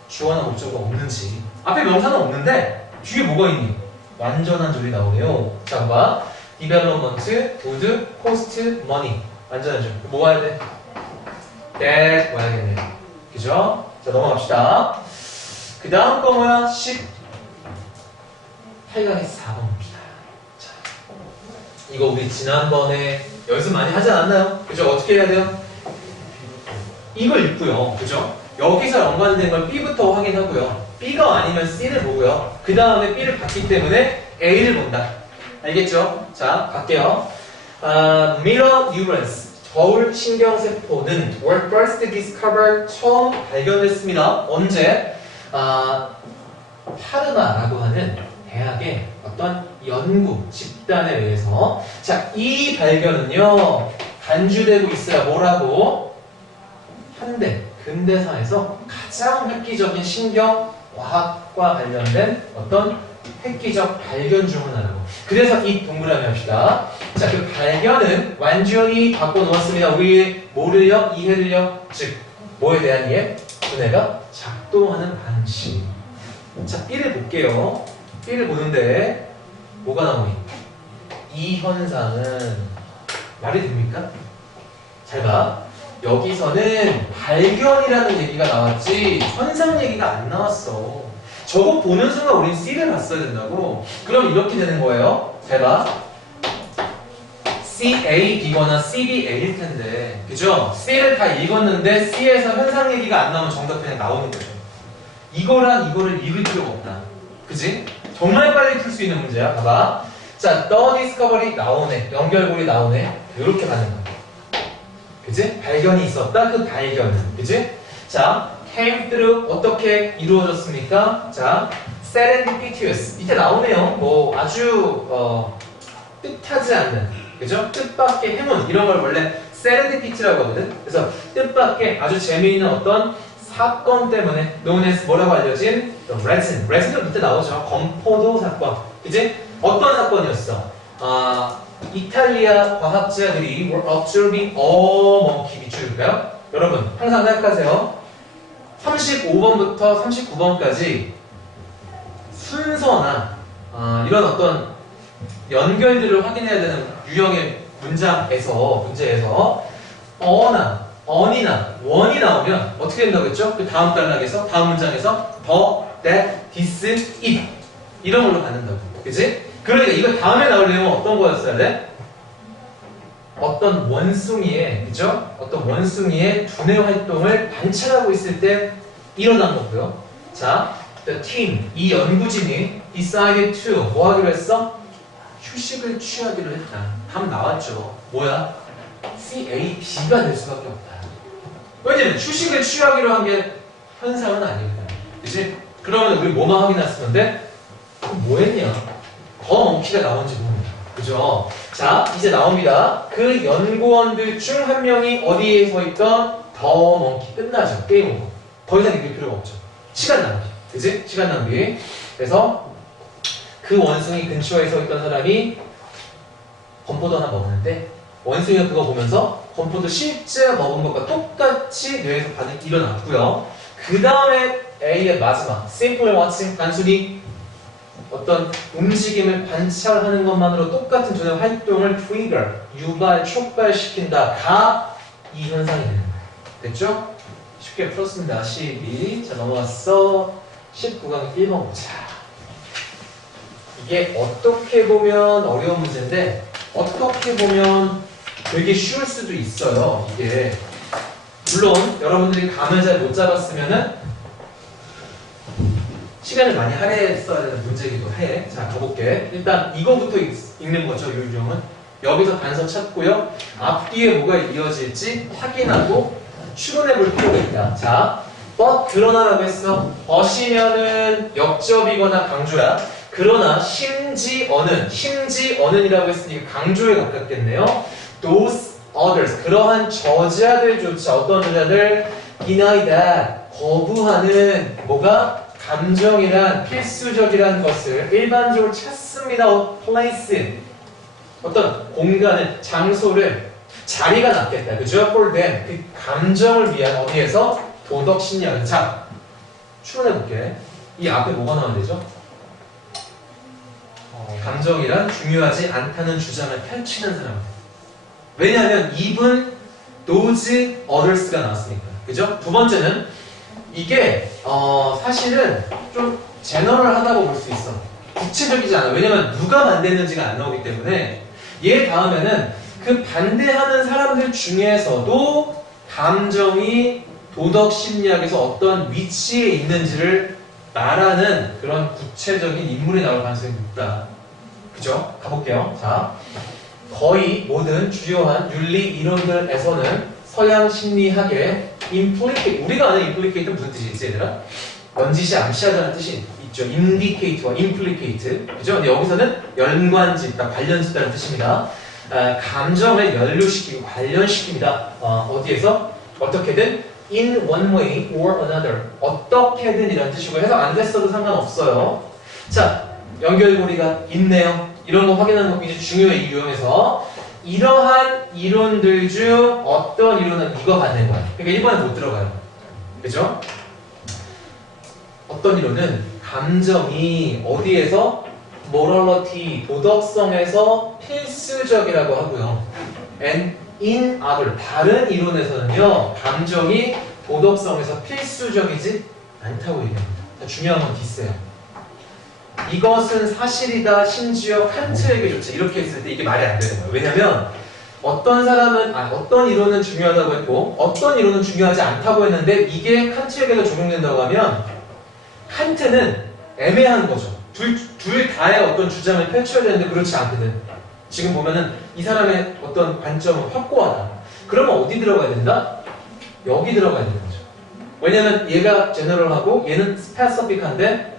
주어나 목적어가 없는지. 앞에 명사는 없는데 뒤에 뭐가 있니? 완전한 줄이 나오네요. 자, 봐. development, good, cost, money. 완전한 줄. 뭐 와야 돼? that 와야겠네. 그죠? 자, 넘어갑시다. 그 다음 거 뭐야? 18강의 4번입니다. 자, 이거 우리 지난번에 연습 많이 하지 않았나요? 그죠? 어떻게 해야 돼요? 이걸 읽고요. 그죠? 여기서 연관된 걸 B부터 확인하고요. B가 아니면 C를 보고요. 그 다음에 B를 봤기 때문에 A를 본다. 알겠죠? 자, 갈게요. Mirror neurons. 거울 신경세포는 were first discovered. 처음 발견됐습니다. 언제? 파르마라고 하는 대학의 어떤 연구 집단에 의해서. 자, 이 발견은요, 간주되고 있어요. 뭐라고? 현대, 근대사에서 가장 획기적인 신경과학과 관련된 어떤 획기적 발견 중 하나라고. 그래서 이 동그라미 합시다. 자, 그 발견은 완전히 바꿔놓았습니다. 우리 뭐를요? 이해를요? 즉, 뭐에 대한 이해? 두뇌가 작동하는 방식. 자, B를 볼게요. B를 보는데 뭐가 나오니? 이 현상은 말이 됩니까? 잘 봐. 여기서는 발견이라는 얘기가 나왔지 현상 얘기가 안 나왔어. 저거 보는 순간 우린 C를 봤어야 된다고. 그럼 이렇게 되는 거예요. 잘 봐. CA, B거나 CB, A일 텐데, 그죠? C를 다 읽었는데 C에서 현상 얘기가 안 나오면 정답 그냥 나오는 거죠. 이거랑 이거를 읽을 필요가 없다. 그지? 정말 빨리 풀 수 있는 문제야. 봐봐. 자, the discovery 나오네. 연결고리 나오네. 이렇게 가는 거야. 그지? 발견이 있었다. 그 발견은. 그지? 자, came through 어떻게 이루어졌습니까? 자, serendipitous 밑에 나오네요. 뭐 아주 뜻하지 않는, 그죠? 뜻밖의 행운 이런 걸 원래 serendipity라고 하거든. 그래서 뜻밖의 아주 재미있는 어떤 사건 때문에 known as 뭐라고 알려진 resin. resin도 밑에 나오죠. 건포도 사건. 그지? 어떤 사건이었어? 이탈리아 과학자들이 were observing a monkey 밑줄일까요? 여러분 항상 생각하세요. 35번부터 39번까지 순서나 이런 어떤 연결들을 확인해야 되는 유형의 문제에서 어나 on이나 one이 나오면 어떻게 된다고 했죠? 그 다음 단락에서 다음 문장에서 the, that, this, it 이런 걸로 받는다고. 그치? 그러니까 이거 다음에 나올 내용은 어떤 거였어야 돼? 어떤 원숭이의, 그죠? 어떤 원숭이의 두뇌 활동을 관찰하고 있을 때 일어난 거고요. 자, the team, 이 연구진이 decided to 뭐 하기로 했어? 휴식을 취하기로 했다. 답 나왔죠. 뭐야? CAB가 될 수밖에 없다. 왜냐면 휴식을 취하기로 한 게 현상은 아니거든. 그치? 그러면 우리 뭐만 확인했으면 돼? 그럼 뭐 했냐? 더 멍키가 나온지 모릅니다. 그죠? 자, 이제 나옵니다. 그 연구원들 중 한 명이 어디에 서 있던 더 멍키 끝나죠. 게임 오버. 더 이상 이길 필요가 없죠. 시간 낭비. 그치? 시간 낭비. 그래서 그 원숭이 근처에 서 있던 사람이 건포도 하나 먹었는데 원숭이가 그거 보면서 건포도 실제 먹은 것과 똑같이 뇌에서 반응이 일어났고요. 그 다음에 A의 마지막 simple watching 단순히 어떤 움직임을 관찰하는 것만으로 똑같은 두뇌 활동을 trigger, 촉발시킨다가 이 현상이 되는 거예요. 됐죠? 쉽게 풀었습니다. 12. 자, 넘어왔어. 19강 1번 보자. 이게 어떻게 보면 어려운 문제인데 어떻게 보면 되게 쉬울 수도 있어요. 이게 물론 여러분들이 감을 잘 못 잡았으면은 시간을 많이 할애했어야 되는 문제이기도 해. 자, 가볼게. 일단 이거부터 읽는 거죠. 이 유형은 여기서 단서 찾고요. 앞뒤에 뭐가 이어질지 확인하고 추론해 볼 필요가 있다. 자, but 그러나라고 했어. but이면은 역접이거나 강조야. 그러나 심지어는이라고 했으니까 강조에 가깝겠네요. Those others 그러한 저자들조차 어떤 저자들 deny that 거부하는 뭐가 감정이란 필수적이란 것을 일반적으로 찾습니다. place 어떤 공간을 장소를 자리가 낫겠다. 그죠? for them 그 감정을 위한 어디에서 도덕 심리학. 자, 추론해 볼게. 이 앞에 뭐가 나오면 되죠? 감정이란 중요하지 않다는 주장을 펼치는 사람. 왜냐하면 이분 those others가 나왔으니까. 그죠? 두 번째는 이게 사실은 좀 제너럴하다고 볼 수 있어. 구체적이지 않아. 왜냐면 누가 반대했는지가 안 나오기 때문에. 얘 다음에는 그 반대하는 사람들 중에서도 감정이 도덕 심리학에서 어떤 위치에 있는지를 말하는 그런 구체적인 인물이 나올 가능성이 높다. 그죠? 가볼게요. 자, 거의 모든 주요한 윤리 이론들에서는 서양 심리학의 implicate, 우리가 아는 implicate는 무슨 뜻이지 얘들아? 넌지시 암시하다는 뜻이 있죠. indicate와 implicate. 그죠? 근데 여기서는 연관짓다, 관련짓다는 뜻입니다. 감정을 연루시키고 관련시킵니다. 어디에서? 어떻게든 in one way or another. 어떻게든 이라는 뜻이고 해서 안 됐어도 상관없어요. 자, 연결고리가 있네요. 이런 거 확인하는 거 굉장히 중요해, 이 유형에서. 이러한 이론들 중 어떤 이론은 이거 받는 거야. 그러니까 1번에 못 들어가요. 그죠? 어떤 이론은 감정이 어디에서? morality, 도덕성에서 필수적이라고 하고요. and in other, 다른 이론에서는요. 감정이 도덕성에서 필수적이지 않다고 얘기합니다. 중요한 건 디스예요. 이것은 사실이다. 심지어 칸트에게조차 이렇게 했을 때 이게 말이 안 되는 거예요. 왜냐면 어떤 사람은 어떤 이론은 중요하다고 했고 어떤 이론은 중요하지 않다고 했는데 이게 칸트에게도 적용된다고 하면 칸트는 애매한 거죠. 둘 다의 어떤 주장을 펼쳐야 되는데 그렇지 않거든. 지금 보면은 이 사람의 어떤 관점은 확고하다. 그러면 어디 들어가야 된다? 여기 들어가야 되는 거죠. 왜냐면 얘가 제너럴하고 얘는 스페시픽한데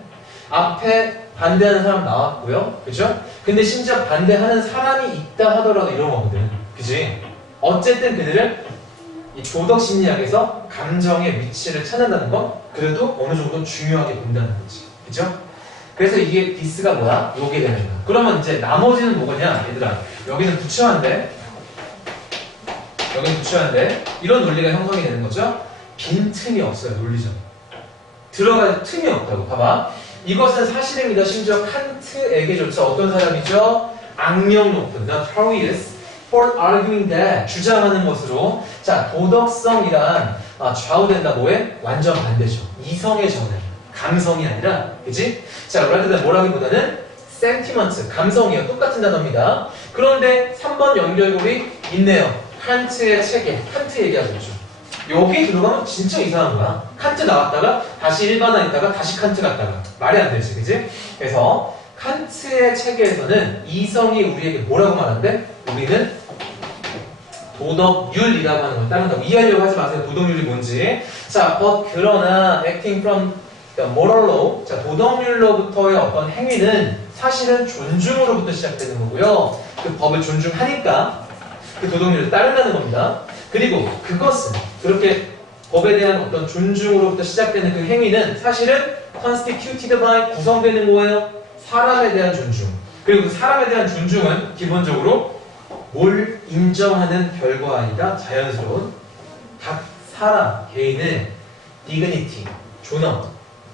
앞에 반대하는 사람 나왔고요. 그죠? 근데 심지어 반대하는 사람이 있다 하더라도 이런 거거든. 그지? 어쨌든 그들은 이 도덕 심리학에서 감정의 위치를 찾는다는 건 그래도 어느 정도 중요하게 본다는 거지. 그죠? 그래서 이게 디스가 뭐야? 요게 되는 거야. 그러면 이제 나머지는 뭐냐? 얘들아. 여기는 부처한데 여기는 부처한데 이런 논리가 형성이 되는 거죠? 빈틈이 없어요. 논리적. 들어갈 틈이 없다고. 봐봐. 이것은 사실입니다. 심지어 칸트에게조차 어떤 사람이죠? 악명 높은 notorious for arguing that 주장하는 것으로 자 도덕성이란 좌우된다 뭐에? 완전 반대죠. 이성의 전환 감성이 아니라 그지? 자 rather than 뭐라기보다는 sentiment 감성이요. 똑같은 단어입니다. 그런데 3번 연결고리 있네요. 칸트의 책에 칸트 얘기하고 있죠. 여기 들어가면 진짜 이상한 거야. 칸트 나왔다가 다시 일반화 있다가 다시 칸트 갔다가 말이 안 되지, 그지? 그래서 칸트의 책에서는 이성이 우리에게 뭐라고 말하는데 우리는 도덕률이라고 하는 걸 따른다고. 이해하려고 하지 마세요. 도덕률이 뭔지. 자, 그러나 acting from the moral law, 자 도덕률로부터의 어떤 행위는 사실은 존중으로부터 시작되는 거고요. 그 법을 존중하니까 그 도덕률을 따른다는 겁니다. 그리고 그것은 그렇게 법에 대한 어떤 존중으로부터 시작되는 그 행위는 사실은 constituted by 구성되는 거예요. 사람에 대한 존중. 그리고 그 사람에 대한 존중은 기본적으로 뭘 인정하는 결과 아니라 자연스러운 각 사람, 개인의 dignity, 존엄,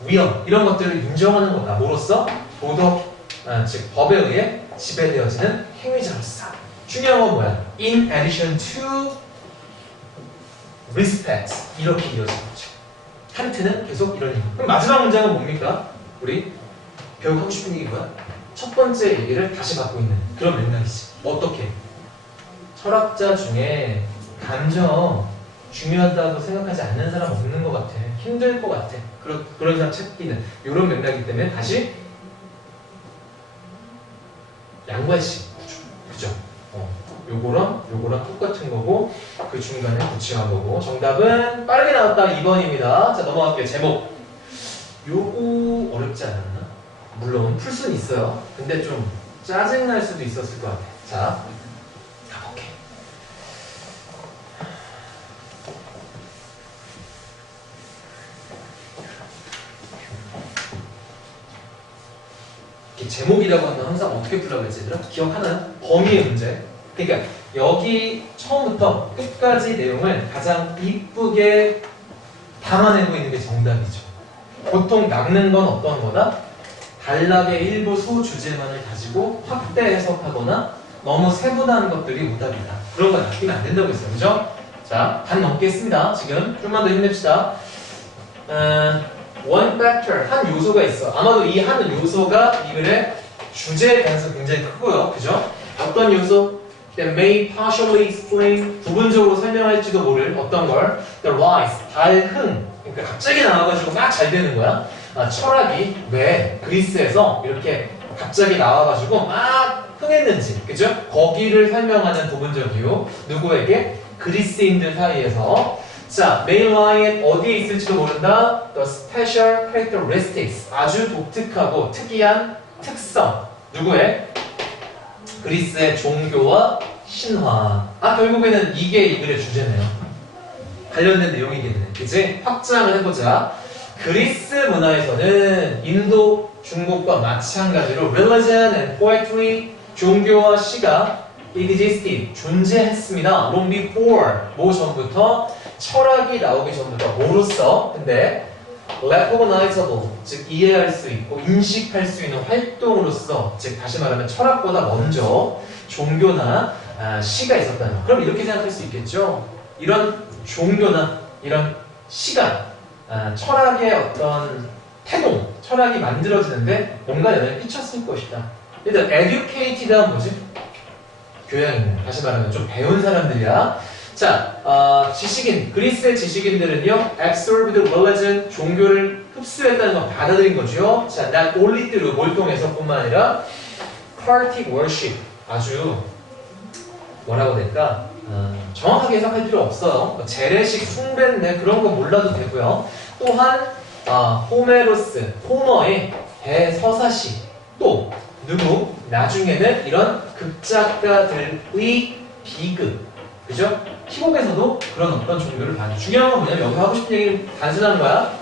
위엄 이런 것들을 인정하는 거다. 뭐로써? 도덕, 즉 법에 의해 지배되어지는 행위자로서. 중요한 건 뭐야? In addition to respect 이렇게 이어지는 거죠. 칸트는 계속 이런 얘기. 그럼 마지막 문장은 뭡니까? 우리 배우고 하고 싶은 얘기 뭐야? 첫 번째 얘기를 다시 받고 있는 그런 맥락이지. 어떻게? 철학자 중에 감정 중요하다고 생각하지 않는 사람 없는 것 같아. 힘들 것 같아. 그런 사람 찾기는 이런 맥락이기 때문에 다시 양관식 그죠? 요거랑 똑같은 거고 그 중간에 붙여한 거고 정답은 빠르게 나왔다 2번입니다. 자 넘어갈게요. 제목 요거 어렵지 않았나? 물론 풀 수는 있어요. 근데 좀 짜증날 수도 있었을 것 같아. 자 가볼게. 이렇게 제목이라고 하면 항상 어떻게 풀라고 했지 얘들아? 기억하나요? 범위의 문제. 그러니까 여기 처음부터 끝까지 내용을 가장 이쁘게 담아내고 있는 게 정답이죠. 보통 낚는 건 어떤 거다? 단락의 일부 소주제만을 가지고 확대 해석하거나 너무 세분화한 것들이 오답이다. 그런 거 낚이면 안 된다고 했어요. 그죠? 자, 반 넘겠습니다. 지금 좀만 더 힘냅시다. one factor, 한 요소가 있어. 아마도 이 한 요소가 이 글의 주제의 가능성이 굉장히 크고요. 그죠? 어떤 요소? that may partially explain, 부분적으로 설명할지도 모를 어떤 걸 the rise, 발흥. 그러니까 갑자기 나와가지고 막 잘 되는 거야. 철학이 왜 그리스에서 이렇게 갑자기 나와가지고 막 흥했는지, 그죠? 거기를 설명하는 부분적 이유. 누구에게? 그리스인들 사이에서. 자, main line 어디에 있을지도 모른다. The special characteristics, 아주 독특하고 특이한 특성. 누구의? 그리스의 종교와 신화. 결국에는 이게 이 글의 주제네요. 관련된 내용이겠네. 그치? 확장을 해보자. 그리스 문화에서는 인도, 중국과 마찬가지로 religion and poetry, 종교와 시가 existed, 존재했습니다. long before, 뭐 전부터? 철학이 나오기 전부터. 뭐로써? 근데 recognizable, 즉 이해할 수 있고 인식할 수 있는 활동으로서, 즉 다시 말하면 철학보다 먼저 종교나 시가 있었다는 거. 그럼 이렇게 생각할 수 있겠죠. 이런 종교나 이런 시가 철학의 어떤 태동, 철학이 만들어지는데 뭔가 영향을 끼쳤을 것이다. 일단 educated가 뭐지? 교양 있는, 다시 말하면 좀 배운 사람들이야. 자, 지식인, 그리스의 지식인들은요, absorbed religion, 종교를 흡수했다는 건 받아들인 거죠. 자, not only through 뭘 통해서뿐만 아니라 Cartic worship 아주 뭐라고 될까? 정확하게 해석할 필요 없어요. 재래식 숭배인데 그런 거 몰라도 되고요. 또한 호메로스, 호머의 대서사시 또 누구? 나중에는 이런 극작가들의 비극 그죠? 희곡에서도 그런 어떤 종교를 봐요. 중요한 건 뭐냐면 여기 하고 싶은 얘기는 단순한 거야.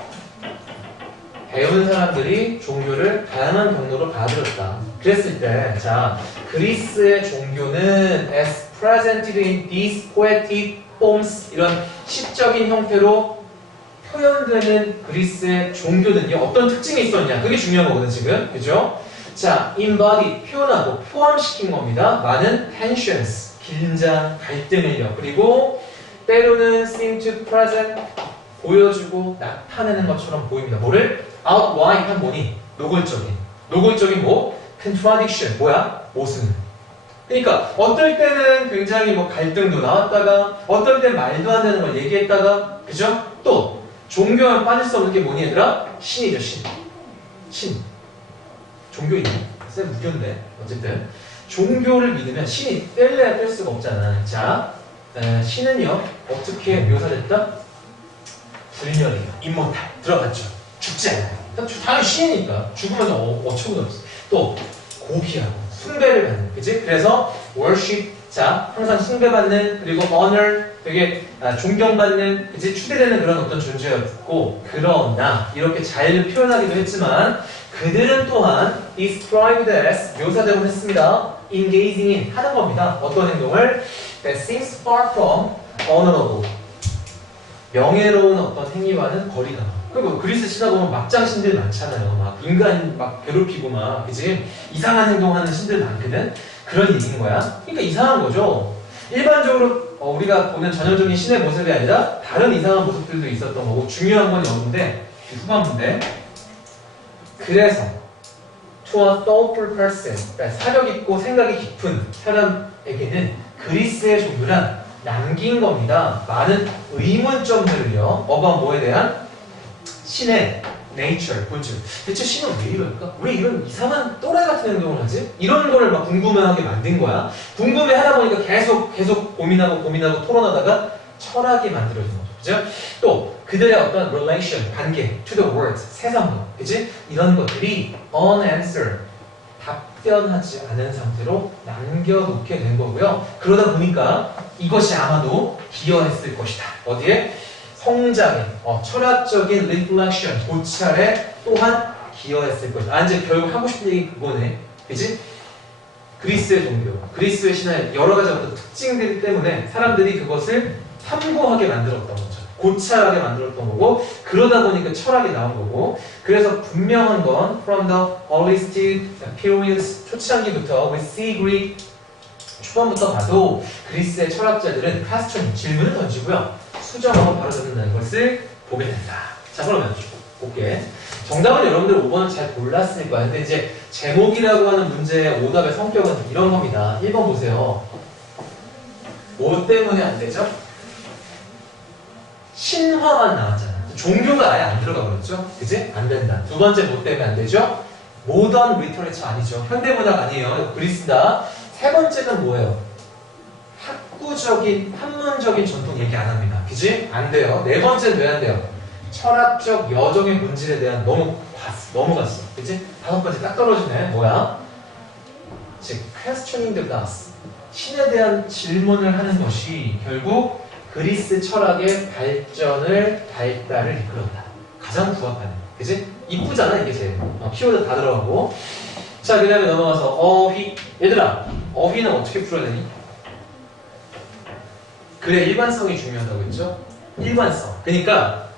배운 사람들이 종교를 다양한 경로로 받아들였다. 그랬을 때, 자, 그리스의 종교는 as presented in these poetic forms 이런 시적인 형태로 표현되는 그리스의 종교는요 어떤 특징이 있었냐? 그게 중요한 거거든 지금, 그죠? 자, embody 표현하고 포함시킨 겁니다. 많은 tensions 긴장, 갈등을요. 그리고 때로는 seem to present 보여주고 나타내는 것처럼 보입니다. 뭐를? outline 한 뭐니? 노골적인 뭐? contradiction 뭐야? 모순. 그러니까 어떨 때는 굉장히 뭐 갈등도 나왔다가 어떨 때 말도 안 되는 걸 얘기했다가 그죠? 또 종교하면 빠질 수 없는 게 뭐니 얘들아? 신이죠 신. 종교 있네. 쌤 무교인데 어쨌든 종교를 믿으면 신이 뗄래야 뗄 수가 없잖아. 자, 신은요 어떻게 묘사됐다? 불멸이에요. 임모탈 들어갔죠. 죽지 않아요. 당연히 신이니까 죽으면 어처구니 없어. 또 고귀하고 숭배를 받는, 그치? 그래서 worship, 자 항상 숭배받는 그리고 honor, 되게 존경받는, 그치? 추대되는 그런 어떤 존재였고 그러나 이렇게 잘 표현하기도 했지만 그들은 또한 described as 묘사되곤 했습니다. engaging in 하는 겁니다. 어떤 행동을 that seems far from honorable 명예로운 어떤 행위와는 거리가 멀어. 그리고 그리스 신화 보면 막장 신들 많잖아요. 막 인간 막 괴롭히고 막 그지 이상한 행동하는 신들 많거든. 그런 얘기인 거야. 그러니까 이상한 거죠. 일반적으로 우리가 보는 전형적인 신의 모습이 아니라 다른 이상한 모습들도 있었던 거고 중요한 건 여기인데 후반부인데 그래서 to a thoughtful person 그러니까 사력 있고 생각이 깊은 사람에게는 그리스의 종교란 남긴 겁니다. 많은 의문점들을요. 어반 뭐에 대한? 신의 nature, 본질. 대체 신은 왜 이럴까? 왜 이런 이상한 또라이 같은 행동을 하지? 이런 거를 막 궁금해하게 만든 거야. 궁금해하다 보니까 계속 고민하고 토론하다가 철학이 만들어진 거죠. 그죠? 또 그들의 어떤 relation, 관계, to the world, 세상과, 그지? 이런 것들이 unanswered, 답변하지 않은 상태로 남겨놓게 된 거고요. 그러다 보니까 이것이 아마도 기여했을 것이다. 어디에? 성장에, 철학적인 reflection, 고찰에 또한 기여했을 것이다. 이제 결국 하고 싶은 얘기 그거네. 그지? 그리스의 종교, 그리스의 신화의 여러 가지 어떤 특징들 때문에 사람들이 그것을 탐구하게 만들었던 거죠. 고찰하게 만들었던 거고, 그러다 보니까 철학이 나온 거고, 그래서 분명한 건 from the earliest periods 초창기부터 we see Greek 초반부터 봐도 그리스의 철학자들은 퀘스천 질문을 던지고요. 수정하고 바로 듣는다는 것을 보게 된다. 자, 그러면 볼게. 정답은 여러분들 5번은 잘 골랐을 거야. 근데 이제 제목이라고 하는 문제의 오답의 성격은 이런 겁니다. 1번 보세요. 뭐 때문에 안 되죠? 신화만 나왔잖아. 종교가 아예 안 들어가 버렸죠? 그지? 안 된다. 두 번째 뭐 때문에 안 되죠? 모던 리터레처 아니죠. 현대문학 아니에요. 그리스다. 세 번째는 뭐예요? 학구적인, 학문적인 전통 얘기 안 합니다. 그지? 안 돼요. 네 번째는 왜 안 돼요? 철학적 여정의 본질에 대한 넘어갔어. 그지? 다섯 번째 딱 떨어지네. 뭐야? 즉, questioning the gods. 신에 대한 질문을 하는 것이 결국 그리스 철학의 발달을 이끌었다. 가장 부합하는. 그지? 이쁘잖아, 이게 제일. 키워드 다 들어가고. 자, 그 다음에 넘어가서 어휘. 얘들아, 어휘는 어떻게 풀어야 되니? 그래, 일관성이 중요하다고 했죠? 일관성. 그러니까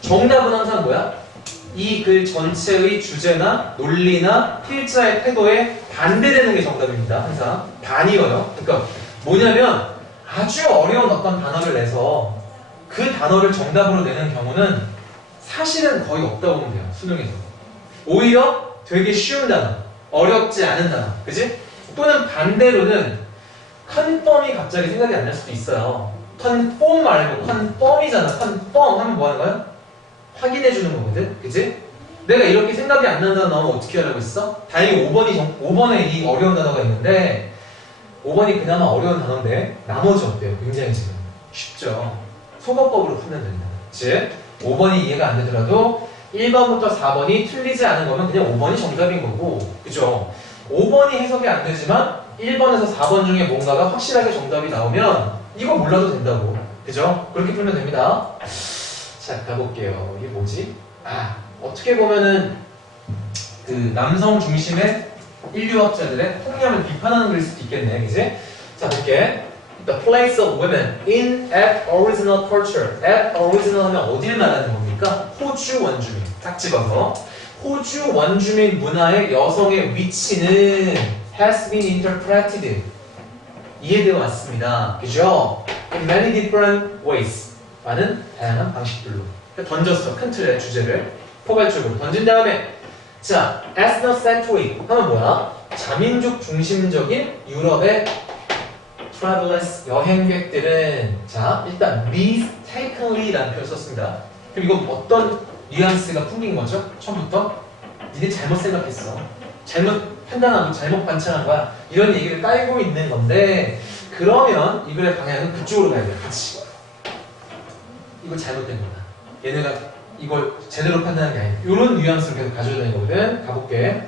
정답은 항상 뭐야? 이 글 전체의 주제나 논리나 필자의 태도에 반대되는 게 정답입니다. 항상 반이어요. 그러니까 뭐냐면 아주 어려운 어떤 단어를 내서 그 단어를 정답으로 내는 경우는 사실은 거의 없다고 보면 돼요. 수능에서. 오히려 되게 쉬운 단어, 어렵지 않은 단어, 그지? 또는 반대로는 컨펌이 갑자기 생각이 안 날 수도 있어요. 컨펌 말고 컨펌이잖아. 컨펌 하면 뭐 하는 거야? 확인해 주는 거거든. 그치? 내가 이렇게 생각이 안 나는 단어 나오면 어떻게 하라고 했어? 다행히 5번에 이 어려운 단어가 있는데 5번이 그나마 어려운 단어인데 나머지 어때요? 굉장히 지금 쉽죠? 소거법으로 풀면 된다. 즉 5번이 이해가 안 되더라도 1번부터 4번이 틀리지 않은 거면 그냥 5번이 정답인 거고, 그죠? 5번이 해석이 안 되지만 1번에서 4번 중에 뭔가가 확실하게 정답이 나오면 이거 몰라도 된다고, 그죠? 그렇게 풀면 됩니다. 자, 가볼게요. 이게 뭐지? 어떻게 보면은 그 남성 중심의 인류학자들의 통념을 비판하는 글일 수도 있겠네, 그지? 자, 볼게. The place of women in Aboriginal culture. Aboriginal 하면 어딜 말하는 겁니까? 호주 원주민. 딱 집어서. 호주 원주민 문화의 여성의 위치는 has been interpreted. 이해되어 왔습니다. 그죠? In many different ways. 많은 다양한 방식들로. 던졌어. 큰 틀의 주제를. 포괄적으로 던진 다음에 자, ethnocentric 하면 뭐야? 자민족 중심적인 유럽의 travelers, 여행객들은 자, 일단 mistakenly라는 표현을 썼습니다. 그럼 이건 어떤 뉘앙스가 풍긴 거죠? 처음부터? 니네 잘못 생각했어. 잘못 판단하고 잘못 관찰한 거야. 이런 얘기를 깔고 있는 건데 그러면 이거의 방향은 그쪽으로 가야 돼. 같이. 이거 잘못된 거다. 얘네가 이걸 제대로 판단하는 게 아니야. 이런 뉘앙스를 계속 가져야 되는 거거든. 가볼게.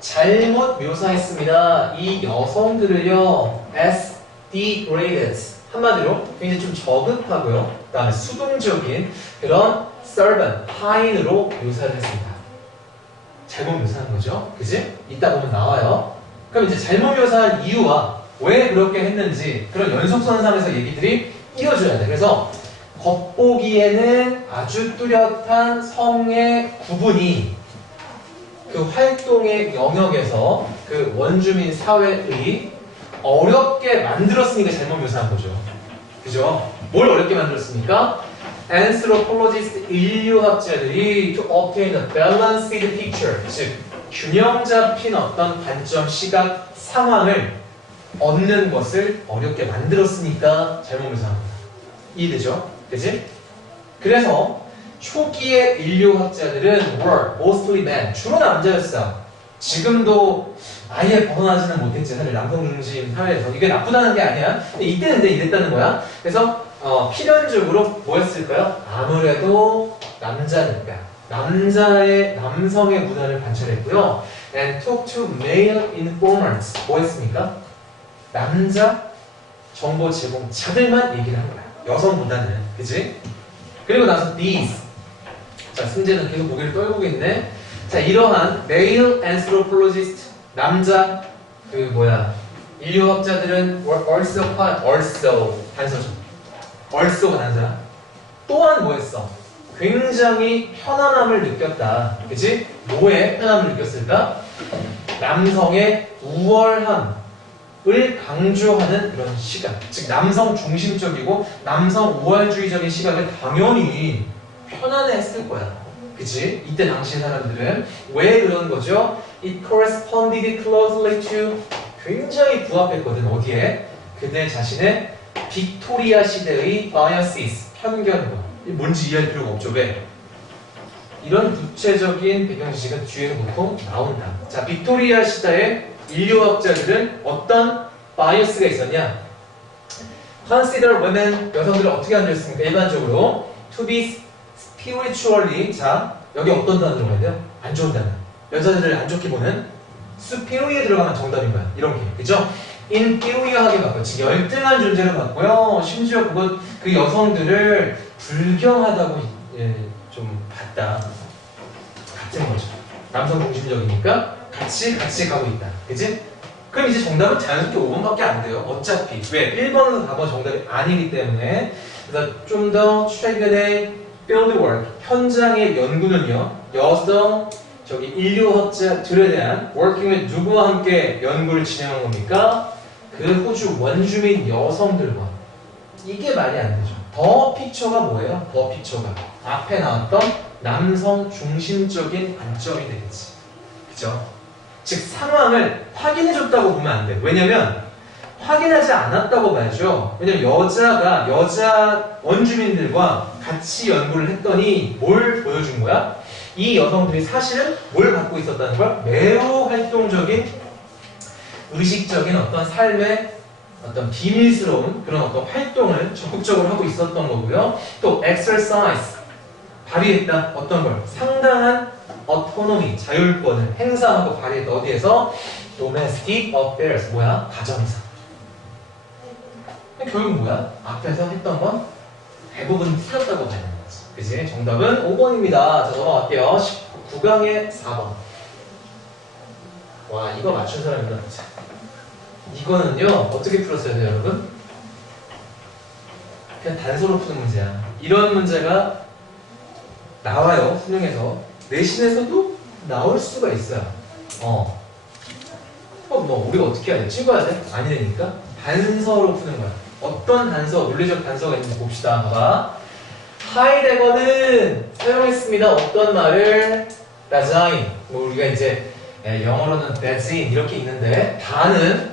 잘못 묘사했습니다. 이 여성들을요, as degraded. 한마디로 굉장히 좀 저급하고요. 그 다음에 수동적인 그런 servant, 하인으로 묘사를 했습니다. 잘못 묘사한 거죠. 그지? 이따 보면 나와요. 그럼 이제 잘못 묘사한 이유와 왜 그렇게 했는지 그런 연속선상에서 얘기들이 이어져야 돼. 그래서 겉보기에는 아주 뚜렷한 성의 구분이 그 활동의 영역에서 그 원주민 사회의 어렵게 만들었으니까 잘못 묘사한 거죠. 그죠? 뭘 어렵게 만들었습니까? Anthropologist 인류학자들이 to obtain a balanced picture, 즉 균형 잡힌 어떤 관점, 시각, 상황을 얻는 것을 어렵게 만들었으니까 잘못 묘사한 거다. 이해되죠? 그치? 그래서 초기의 인류학자들은 were mostly men, 주로 남자였어. 지금도 아예 벗어나지는 못했지. 사실 남성 중심 사회에서 이게 나쁘다는 게 아니야. 근데 이때는 근데 이랬다는 거야. 그래서 필연적으로 뭐였을까요? 아무래도 남자니까 남성의 문화를 관찰했고요. And talk to male informants. 뭐였습니까? 남자 정보 제공자들만 얘기를 한 거야. 여성보다는, 그지? 그리고 나서 these. 자, 승재는 계속 고개를 떨고 있네. 자, 이러한 male anthropologist, 남자 인류학자들은 also 단서죠. also가 단서야. 또한 뭐했어? 굉장히 편안함을 느꼈다. 그치? 뭐에 편안함을 느꼈을까? 남성의 우월함을 강조하는 그런 시각. 즉 남성 중심적이고 남성 우월주의적인 시각을 당연히 편안해했을 거야. 그치? 이때 당시 사람들은 왜 그런 거죠? It corresponded closely to 굉장히 부합했거든. 어디에? 그들 자신의 빅토리아 시대의 biases, 편견과 뭔지 이해할 필요가 없죠. 왜? 이런 구체적인 배경 지식은 뒤에서 보통 나온다. 자, 빅토리아 시대의 인류학자들은 어떤 바이어스가 있었냐? Consider women, 여성들을 어떻게 앉았습니까? 일반적으로 to be spiritually, 자, 여기 어떤 단어 들어가야 돼요? 안 좋은 단어. 여자들을 안 좋게 보는 superior에 들어가면 정답인 거야. 이런 게, 그죠? inferior하게 봤고요. 즉 열등한 존재로 봤고요. 심지어 그 여성들을 불경하다고 좀 봤다. 같은 거죠. 남성 중심적이니까 같이 가고 있다. 그치? 그럼 이제 정답은 자연스럽게 5번밖에 안 돼요. 어차피. 왜? 1번은 4번 정답이 아니기 때문에. 그래서 좀 더 최근에 fieldwork, 현장의 연구는요. 여성 인류학자들에 대한 working with 누구와 함께 연구를 진행한 겁니까? 그 호주 원주민 여성들과. 이게 말이 안 되죠. 더 픽처가 뭐예요? 더 픽처가 앞에 나왔던 남성 중심적인 관점이 되겠지. 그죠? 즉 상황을 확인해줬다고 보면 안 돼. 왜냐면 확인하지 않았다고 봐야죠. 왜냐면 여자 원주민들과 같이 연구를 했더니 뭘 보여준 거야? 이 여성들이 사실은 뭘 갖고 있었다는 걸? 매우 활동적인, 의식적인 어떤 삶의 어떤 비밀스러운 그런 어떤 활동을 적극적으로 하고 있었던 거고요. 또 exercise, 발휘했다. 어떤 걸? 상당한 autonomy, 자율권을 행사하고 발휘했다. 어디에서? domestic affairs, 뭐야? 가정에서. 결국 뭐야? 앞에서 했던 건 대부분 틀렸다고 봐야 되는 거지. 그치? 정답은 5번입니다. 자, 넘어갈게요. 9강의 4번. 와, 이거 맞춘 사람이다. 이거는요, 어떻게 풀었어야 돼요, 여러분? 그냥 단서로 푸는 문제야. 이런 문제가 나와요, 수능에서. 내신에서도 나올 수가 있어요. 뭐, 우리가 어떻게 해야 돼? 찍어야 돼? 아니 되니까 단서로 푸는 거야. 어떤 단서, 논리적 단서가 있는지 봅시다. 봐봐. 하이데거는 사용했습니다. 어떤 말을? 다자인. 뭐 우리가 이제 영어로는 다진 이렇게 있는데 다는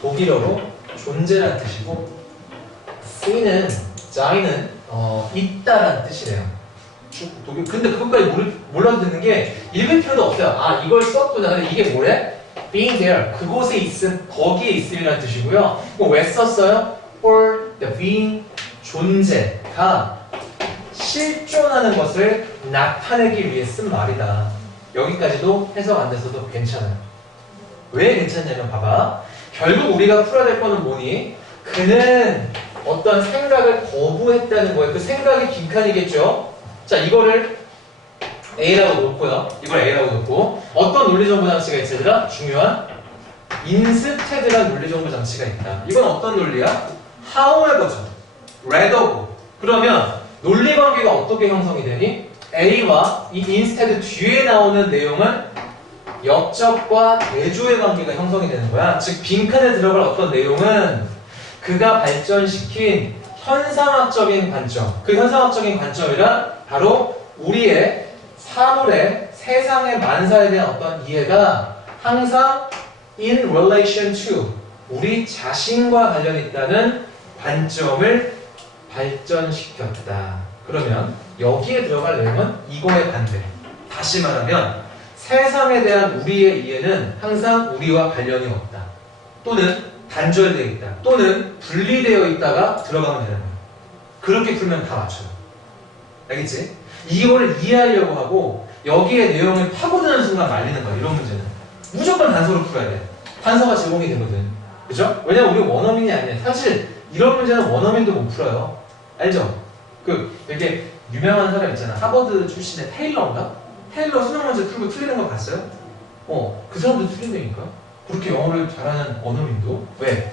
독일어로 존재라는 뜻이고 씨는 자인은 있다라는 뜻이래요. 독일. 근데 그것까지 몰라도 되는 게 읽을 필요도 없어요. 아, 이걸 썼구나. 근데 이게 뭐래? being there. 그곳에 있음, 거기에 있음이라는 뜻이고요. 왜 썼어요? for the being, 존재가 실존하는 것을 나타내기 위해 쓴 말이다. 여기까지도 해석 안 돼서도 괜찮아요. 왜 괜찮냐면 봐봐. 결국 우리가 풀어야 될 거는 뭐니? 그는 어떤 생각을 거부했다는 거예요. 그 생각이 빈칸이겠죠? 자, 이거를 A라고 놓고요. 이걸 A라고 놓고 어떤 논리정보 장치가 있어 얘들아? 중요한 인스테드라는 논리정보 장치가 있다. 이건 어떤 논리야? however죠. rather고. 그러면 논리관계가 어떻게 형성이 되니? A와 이 instead 뒤에 나오는 내용은 역적과 대조의 관계가 형성이 되는 거야. 즉 빈칸에 들어갈 어떤 내용은 그가 발전시킨 현상학적인 관점. 그 현상학적인 관점이란 바로 우리의 사물의 세상의 만사에 대한 어떤 이해가 항상 in relation to 우리 자신과 관련이 있다는 관점을 발전시켰다. 그러면 여기에 들어갈 내용은 이거의 반대. 다시 말하면 세상에 대한 우리의 이해는 항상 우리와 관련이 없다. 또는 단절되어 있다. 또는 분리되어 있다가 들어가면 되는 거야. 그렇게 풀면 다 맞춰요. 알겠지? 이거를 이해하려고 하고 여기에 내용을 파고드는 순간 말리는 거야. 이런 문제는 무조건 단서로 풀어야 돼. 단서가 제공이 되거든. 그죠? 왜냐면 우리 원어민이 아니야. 사실 이런 문제는 원어민도 못 풀어요. 알죠? 그 되게 유명한 사람 있잖아. 하버드 출신의 테일러인가? 테일러 수능 문제 풀고 틀리는 거 봤어요? 그 사람도 틀린다니까. 그렇게 영어를 잘하는 원어민도. 왜?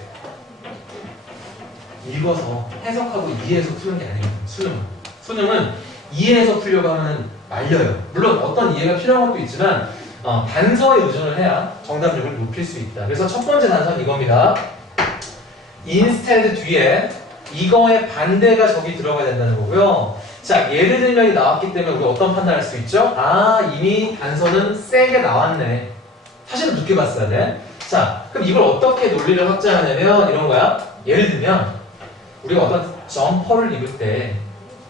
읽어서 해석하고 이해해서 푸는 게 아니거든. 수능은 이해해서 풀려고 하면 말려요. 물론 어떤 이해가 필요한 것도 있지만 단서에 의존을 해야 정답률을 높일 수 있다. 그래서 첫 번째 단서는 이겁니다. instead 뒤에 이거의 반대가 저기 들어가야 된다는 거고요. 자, 예를 들면이 나왔기 때문에 우리 어떤 판단할 수 있죠? 아, 이미 단서는 세게 나왔네. 사실은 늦게 봤어야 돼. 자, 그럼 이걸 어떻게 논리를 확장하냐면 이런 거야. 예를 들면 우리가 어떤 점퍼를 입을 때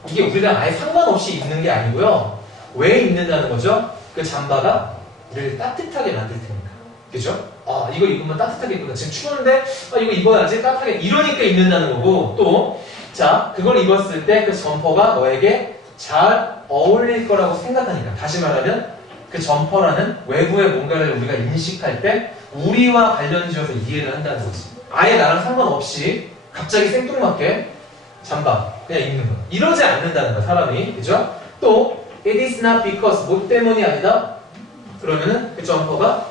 이게 우리랑 아예 상관없이 입는 게 아니고요. 왜 입는다는 거죠? 그 잠바가 우리를 따뜻하게 만들 테니까. 그죠? 아, 이거 입으면 따뜻하게 입거든. 지금 추운데 이거 입어야지 따뜻하게. 이러니까 입는다는 거고 또 자, 그걸 입었을 때 그 점퍼가 너에게 잘 어울릴 거라고 생각하니까. 다시 말하면 그 점퍼라는 외부의 뭔가를 우리가 인식할 때 우리와 관련 지어서 이해를 한다는 거지. 아예 나랑 상관없이 갑자기 생뚱맞게 잠바 그냥 입는 거. 이러지 않는다는 거야, 사람이. 그죠? 또 it is not because 뭐 때문이 아니다. 그러면은 그 점퍼가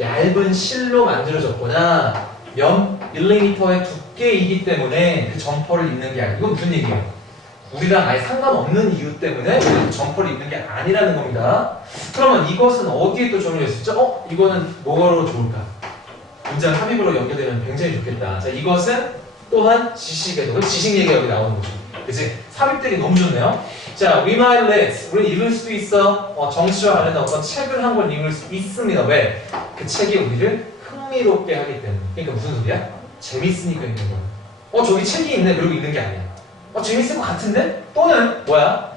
얇은 실로 만들어졌거나 몇 밀리미터의 두께이기 때문에 그 점퍼를 입는 게 아니고 이건 무슨 얘기예요? 우리랑 아예 상관없는 이유 때문에 우리는 점퍼를 입는 게 아니라는 겁니다. 그러면 이것은 어디에 또 적용될 수 있죠? 이거는 뭐로 좋을까? 문장 합의구로 연결되면 굉장히 좋겠다. 자, 이것은 또한 지식에도 지식 얘기가 여기 나오는 거죠. 그치? 삽입들이 너무 좋네요. 자, we might read. 우리는 읽을 수도 있어. 정치와 관련된 어떤 책을 한 권 읽을 수 있습니다. 왜? 그 책이 우리를 흥미롭게 하기 때문에. 그러니까 무슨 소리야? 재밌으니까 있는 거야. 저기 책이 있네. 그러고 있는 게 아니야. 재밌을 것 같은데? 또는 뭐야?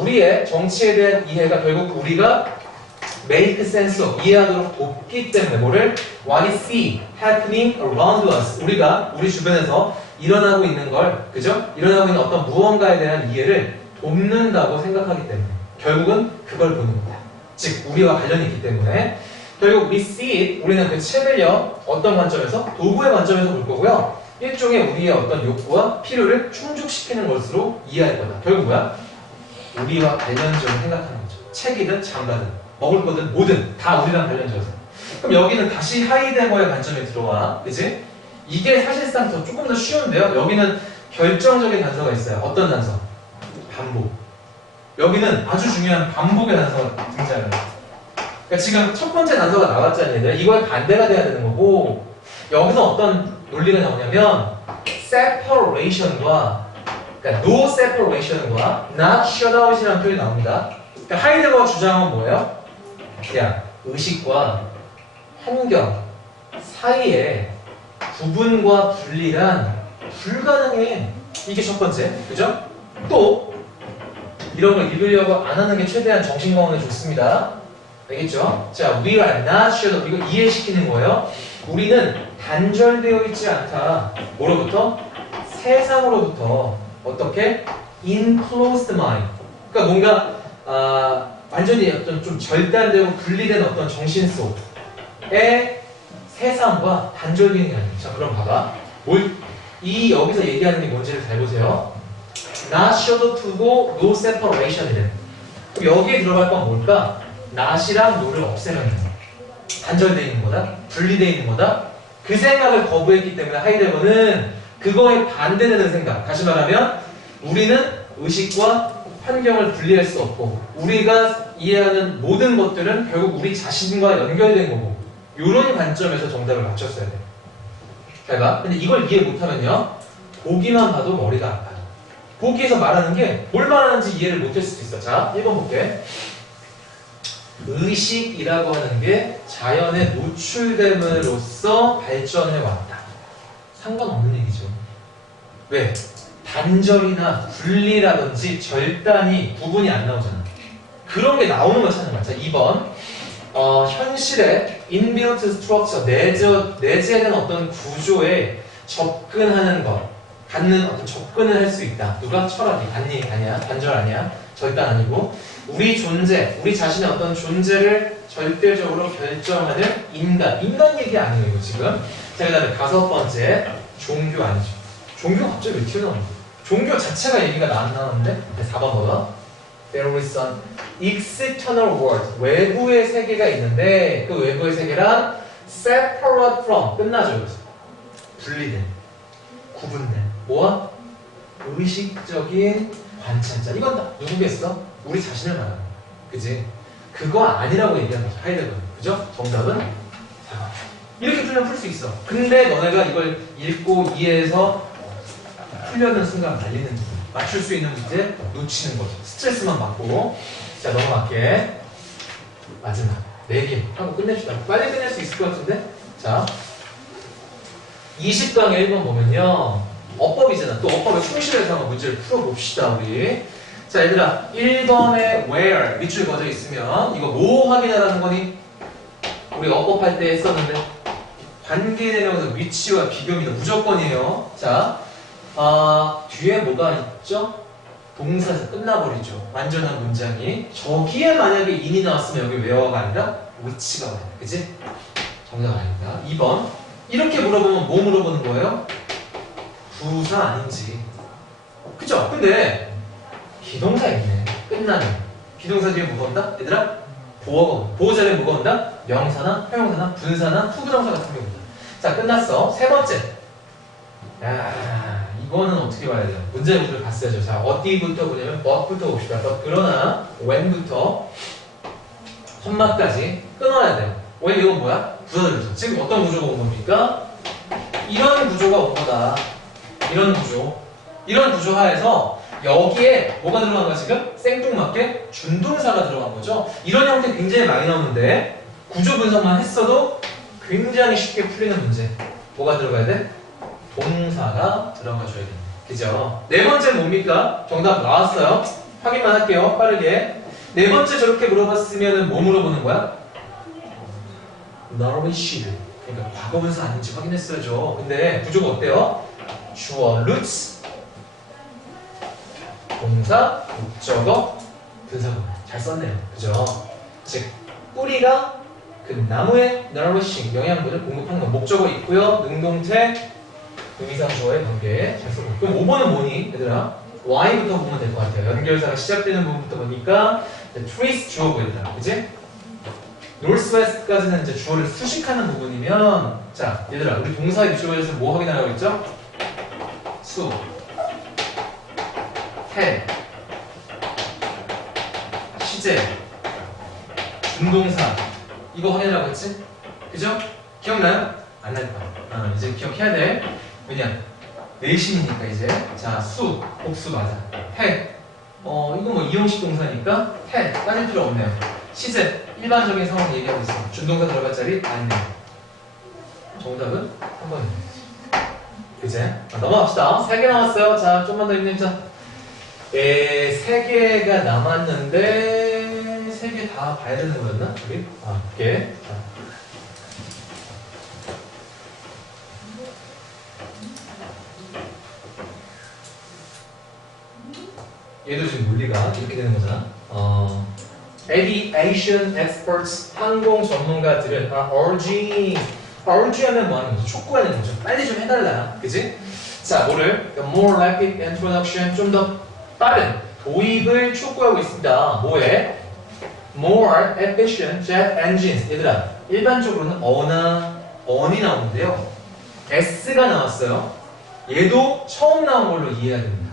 우리의 정치에 대한 이해가 결국 우리가 make sense of, 이해하도록 돕기 때문에 뭐를? What is see happening around us. 우리가 우리 주변에서 일어나고 있는 걸, 그죠? 일어나고 있는 어떤 무언가에 대한 이해를 돕는다고 생각하기 때문에 결국은 그걸 보는 거야. 즉 우리와 관련이 있기 때문에 결국 we see it, 우리는 그 책을요 어떤 관점에서? 도구의 관점에서 볼 거고요. 일종의 우리의 어떤 욕구와 필요를 충족시키는 것으로 이해할 거다. 결국 뭐야? 우리와 관련적으로 생각하는 거죠. 책이든 장가든 먹을 거든 뭐든 다 우리랑 관련져서. 그럼 여기는 다시 하이데거의 관점에 들어와. 그치? 이게 사실상 조금 더 쉬운데요. 여기는 결정적인 단서가 있어요. 어떤 단서? 반복. 여기는 아주 중요한 반복의 단서가 등장을 해요. 그러니까 지금 첫 번째 단서가 나왔잖아요. 이거의 반대가 돼야 되는 거고, 여기서 어떤 논리가 나오냐면 separation과, 그러니까 no separation과 not shut out이라는 표현이 나옵니다. 그러니까 하이데거가 주장은 뭐예요? 그냥 의식과 환경 사이에 구분과 분리란 불가능해. 이게 첫 번째, 그죠? 또 이런 걸 읽으려고 안 하는 게 최대한 정신건강에 좋습니다. 알겠죠? 자, we are not shut. 이거 이해시키는 거예요. 우리는 단절되어 있지 않다. 뭐로부터? 세상으로부터. 어떻게? enclosed mind. 그러니까 뭔가 완전히 어떤 좀 절단되고 분리된 어떤 정신 속에 세상과 단절되는 게 아니에요. 자, 그럼 봐봐. 이 여기서 얘기하는 게 뭔지를 잘 보세요. not shut to고 no separation이래. 그럼 여기에 들어갈 건 뭘까? not이랑 no를 없애는 거야. 단절되어 있는 거다. 분리되어 있는 거다. 그 생각을 거부했기 때문에 하이데거는 그거에 반대되는 생각. 다시 말하면 우리는 의식과 환경을 분리할 수 없고 우리가 이해하는 모든 것들은 결국 우리 자신과 연결된 거고 이런 관점에서 정답을 맞췄어야 돼. 잘 봐. 근데 이걸 이해 못하면요 보기만 봐도 머리가 아파요. 보기에서 말하는 게 뭘 말하는지 이해를 못할 수도 있어. 자, 1번 볼게. 의식이라고 하는 게 자연에 노출됨으로써 발전해 왔다. 상관없는 얘기죠. 왜? 단절이나 분리라든지 절단이 구분이 안 나오잖아. 그런 게 나오는 걸 찾는 거야. 자, 2번. 현실의 inbuilt structure, 내재된 어떤 구조에 접근하는 것, 갖는 어떤 접근을 할 수 있다. 누가? 철학이. 아니야. 단절 아니야. 절단 아니고. 우리 존재, 우리 자신의 어떤 존재를 절대적으로 결정하는 인간. 인간 얘기 아니에요, 이거 지금. 자, 그 다음에 5번째. 종교 아니죠. 종교 갑자기 왜 튀어나오는 거야? 종교 자체가 얘기가 안 나오는데? 4번 봐봐. There is an external world. 외부의 세계가 있는데 그 외부의 세계란 separate from. 끝나죠. 그래서. 분리된. 구분된. 뭐와? 의식적인 관찰자. 이건 다 누구겠어? 우리 자신을 말하는 거야. 그지? 그거 아니라고 얘기하는 거죠. 하이데거는. 그죠? 정답은 4번. 이렇게 풀면 풀 수 있어. 근데 너네가 이걸 읽고 이해해서 풀려는 순간 말리는 부분. 맞출 수 있는 문제 놓치는 거죠. 스트레스만 받고. 자, 넘어갈게. 마지막 4개 하고 끝냅시다. 빨리 끝낼 수 있을 것 같은데? 자, 20강에 1번 보면요. 어법이잖아. 또 어법에 충실해서 한번 문제를 풀어봅시다, 우리. 자, 얘들아. 1번에 where 밑줄 그어져 있으면 이거 뭐 확인하라는 거니? 우리 어법할 때 했었는데 관계대명사 위치와 비교입니다. 무조건이에요. 자, 뒤에 뭐가 있죠? 동사에서 끝나버리죠. 완전한 문장이. 저기에 만약에 in이 나왔으면 여기 where가 아니라 which가 와야 돼. 그치? 정답 아닙니다. 2번. 이렇게 물어보면 뭐 물어보는 거예요? 부사 아닌지. 그쵸? 근데 비동사 있네. 끝나는. 비동사 뒤에 뭐가 온다? 얘들아? 보어가. 보호자를 뭐가 온다? 명사나 형용사나 분사나 후부정사 같은 게 온다. 자, 끝났어. 3번째. 야, 이거는 어떻게 봐야 돼요? 문제를 봤어야죠. 자, 어디부터 보냐면 what부터 봅시다. 그러나 when부터 컴마까지 끊어야 돼요. when 이건 뭐야? 부사절이죠. 지금 어떤 구조가 온 겁니까? 이런 구조가 온 거다. 이런 구조. 이런 구조 하에서 여기에 뭐가 들어간 거야 지금? 생뚱맞게 준동사가 들어간 거죠. 이런 형태 굉장히 많이 나오는데 구조 분석만 했어도 굉장히 쉽게 풀리는 문제. 뭐가 들어가야 돼? 동사가 들어가줘야 돼. 그죠? 네 번째 뭡니까? 정답 나왔어요. 확인만 할게요. 빠르게. 네 번째 저렇게 물어봤으면 뭐 물어보는 거야? nourish. 그러니까 과거분사 아닌지 확인했어야죠. 근데 구조가 어때요? 주어, roots, 동사, 목적어, 분사구문. 잘 썼네요. 그죠? 즉, 뿌리가 그 나무의 nourishing, 영양분을 공급하는 거. 목적어 있고요. 능동태, 의미상 주어의 관계. 잘 쓰고. 그럼 5번은 뭐니? 얘들아? Y부터 보면 될 것 같아요. 연결사가 시작되는 부분부터 보니까 trace 주어고 얘들아. 그지? northwest까지는 이제 주어를 수식하는 부분이면 자, 얘들아. 우리 동사의 주어에서 뭐 확인하라고 했죠? 수, 해, 시제, 준동사 이거 확인하라고 했지? 그죠? 기억나요? 안 날 거야. 이제 기억해야 돼. 왜냐? 내신이니까 이제 자, 수, 복수 맞아. 해, 이거 뭐 이형식 동사니까 해, 따질 필요 없네요. 시제, 일반적인 상황 얘기하고 있어. 준동사 들어갈 자리 아니네요. 정답은 3번입니다. 그제? 넘어갑시다. 3개 남았어요. 자, 좀만 더 힘내자. 3개가 남았는데 3개 다 봐야 되는 거였나? 우리? 오케이. 자. 얘도 지금 논리가 이렇게 되는 거잖아. Aviation experts, 항공 전문가들은 urge 하면 뭐 하는 거죠? 촉구하는 거죠. 빨리 좀 해달라. 그지? 자, 뭐를? more rapid introduction, 좀 더 빠른 도입을 촉구하고 있습니다. 뭐에? more efficient jet engines. 얘들아, 일반적으로는 on이 나오는데요. S가 나왔어요. 얘도 처음 나온 걸로 이해해야 됩니다.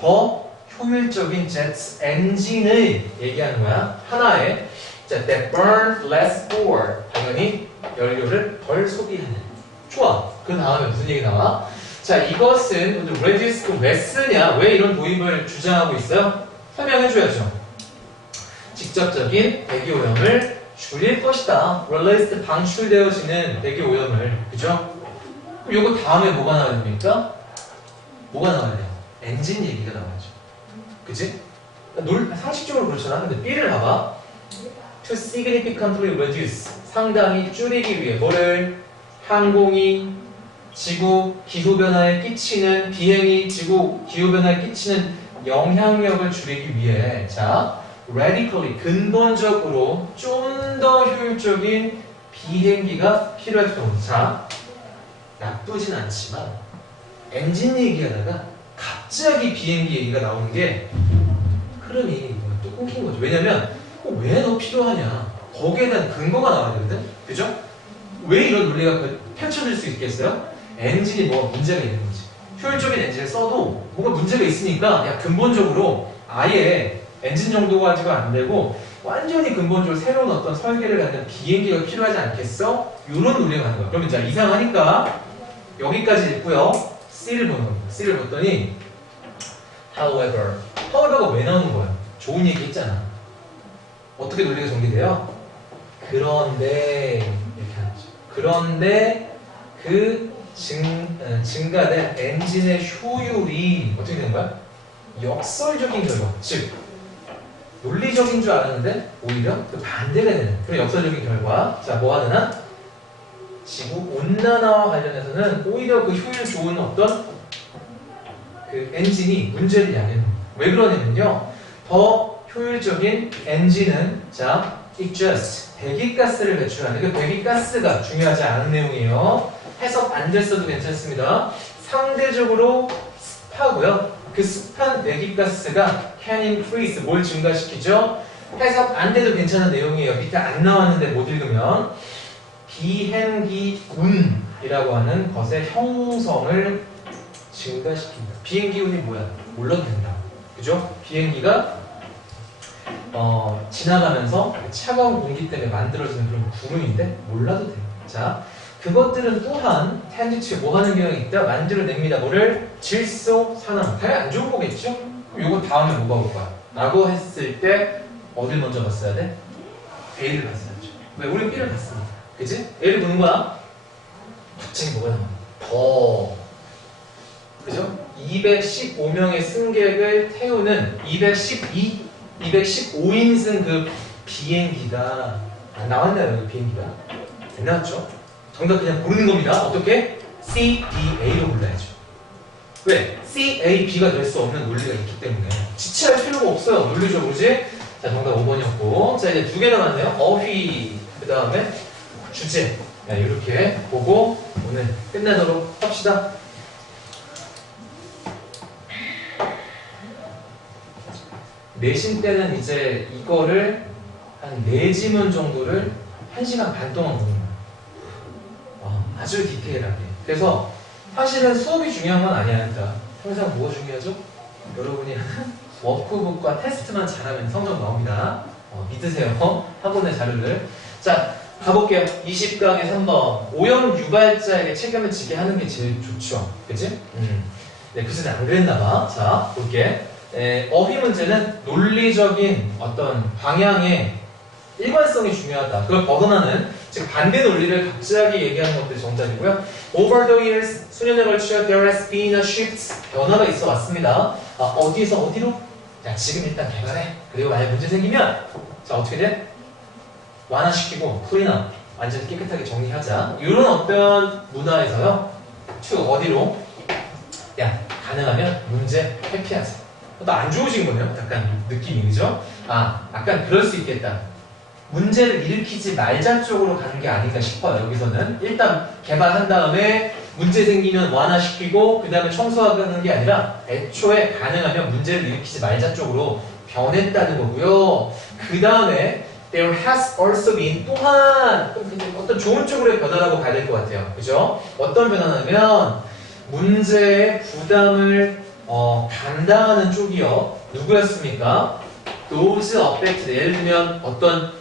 더 효율적인 제트 엔진을 얘기하는 거야. 하나에 자, that burn less fuel. 당연히 연료를 덜 소비하는. 좋아. 그 다음에 무슨 얘기 나와? 자, 이것은 reduce 왜 쓰냐? 왜 이런 도입을 주장하고 있어요? 설명해줘야죠. 직접적인 대기오염을 줄일 것이다. released 방출되어지는 대기오염을. 그죠? 그럼 요거 다음에 뭐가 나와야 됩니까? 뭐가 나와야 돼요? 엔진 얘기가 나와야죠. 그치? 상식적으로 그렇잖아. 근데 B를 봐봐. To significantly reduce. 상당히 줄이기 위해. 뭐를? 항공이 지구 기후변화에 끼치는, 비행이 지구 기후변화에 끼치는 영향력을 줄이기 위해. 자, radically. 근본적으로 좀 더 효율적인 비행기가 필요했던. 자, 나쁘진 않지만, 엔진 얘기하다가 갑자기 비행기 얘기가 나오는 게 흐름이 또 끊긴 거죠. 왜냐면 왜 너 필요하냐? 거기에 대한 근거가 나와야 되거든. 그죠? 왜 이런 논리가 펼쳐질 수 있겠어요? 엔진이 뭐가 문제가 있는 거지. 효율적인 엔진을 써도 뭐가 문제가 있으니까 야, 근본적으로 아예 엔진 정도 가지고 안 되고 완전히 근본적으로 새로운 어떤 설계를 갖는 비행기가 필요하지 않겠어? 이런 논리가 가는 거야. 그러면 이제 이상하니까 여기까지 있고요. C를 보는 겁니다. C를 봤더니 however가 왜 나오는 거야? 좋은 얘기 했잖아. 어떻게 논리가 전개돼요? 그런데 이렇게 하는 거죠. 그런데 그 증가된 엔진의 효율이 어떻게 되는 거야? 역설적인 결과. 즉 논리적인 줄 알았는데 오히려 그 반대가 되는 그런 역설적인 결과. 자, 뭐 하느냐? 지구 온난화와 관련해서는 오히려 그 효율 좋은 어떤 그 엔진이 문제를 야기하는 거예요. 왜 그러냐면요. 더 효율적인 엔진은 자, it just 배기가스를 배출하는 그 배기가스가 중요하지 않은 내용이에요. 해석 안 됐어도 괜찮습니다. 상대적으로 습하고요. 그 습한 배기가스가 can increase 뭘 증가시키죠? 해석 안 돼도 괜찮은 내용이에요. 밑에 안 나왔는데 못 읽으면 비행기운이라고 하는 것의 형성을 증가시킨다. 비행기운이 뭐야? 몰라도 된다. 그죠? 비행기가 지나가면서 차가운 공기 때문에 만들어지는 그런 구름인데 몰라도 돼요. 자, 그것들은 또한 텐디치 뭐 하는 경향이 있다? 만들어냅니다. 뭐를? 질소, 산화. 당연히 안 좋은 거겠죠? 그럼 이거 다음에 뭐가 올 거야? 라고 했을 때 어딜 먼저 봤어야 돼? A를 봤어야죠. 왜? 우리는 B를 봤습니다. 그지? 얘를 보는 거야. 갑자기 뭐가 나와? 더. 그죠? 215명의 승객을 태우는 215인승 그 비행기가 안 나왔나요? 그 비행기가? 안 나왔죠? 정답 그냥 고르는 겁니다. 어떻게? C, D, A로 골라야죠. 왜? C, A, B가 될 수 없는 논리가 있기 때문에 지체할 필요가 없어요. 논리적으로, 그지? 자, 정답 5번이었고. 자, 이제 2개 남았네요. 어휘, 그 다음에 주제. 네, 이렇게 보고 오늘 끝내도록 합시다. 내신 때는 이제 이거를 한 4지문 정도를 1시간 반 동안 보는 거예요. 아주 디테일하게. 그래서 사실은 수업이 중요한 건 아니야. 그러니까 항상 뭐가 중요하죠? 여러분이 워크북과 테스트만 잘하면 성적 나옵니다. 믿으세요. 학원의 자료를. 자, 가볼게요. 20강의 3번. 오염 유발자에게 책임을 지게 하는 게 제일 좋죠. 그치? 네, 글쎄는 안 그랬나봐. 자, 볼게. 어휘 문제는 논리적인 어떤 방향의 일관성이 중요하다. 그걸 벗어나는, 즉 반대 논리를 갑자기 얘기하는 것들이 정답이고요. Over the years, 수년에 걸쳐 there has been a shift. 변화가 있어 왔습니다. 어디에서 어디로? 자, 지금 일단 개발해. 그리고 만약 문제 생기면, 자, 어떻게 돼? 완화시키고, clean up. 완전히 깨끗하게 정리하자. 이런 어떤 문화에서요. to 어디로? 야, 가능하면 문제 회피하자. 또 안 좋으신 거네요. 약간 느낌이, 그죠? 약간 그럴 수 있겠다. 문제를 일으키지 말자 쪽으로 가는 게 아닌가 싶어요. 여기서는 일단 개발한 다음에 문제 생기면 완화시키고 그 다음에 청소하는 게 아니라 애초에 가능하면 문제를 일으키지 말자 쪽으로 변했다는 거고요. 그 다음에 there has also been 또한 어떤 좋은 쪽으로의 변화라고 봐야 될 것 같아요. 그죠? 어떤 변화냐면 문제의 부담을 감당하는 쪽이요. 누구였습니까? those affected. 예를 들면 어떤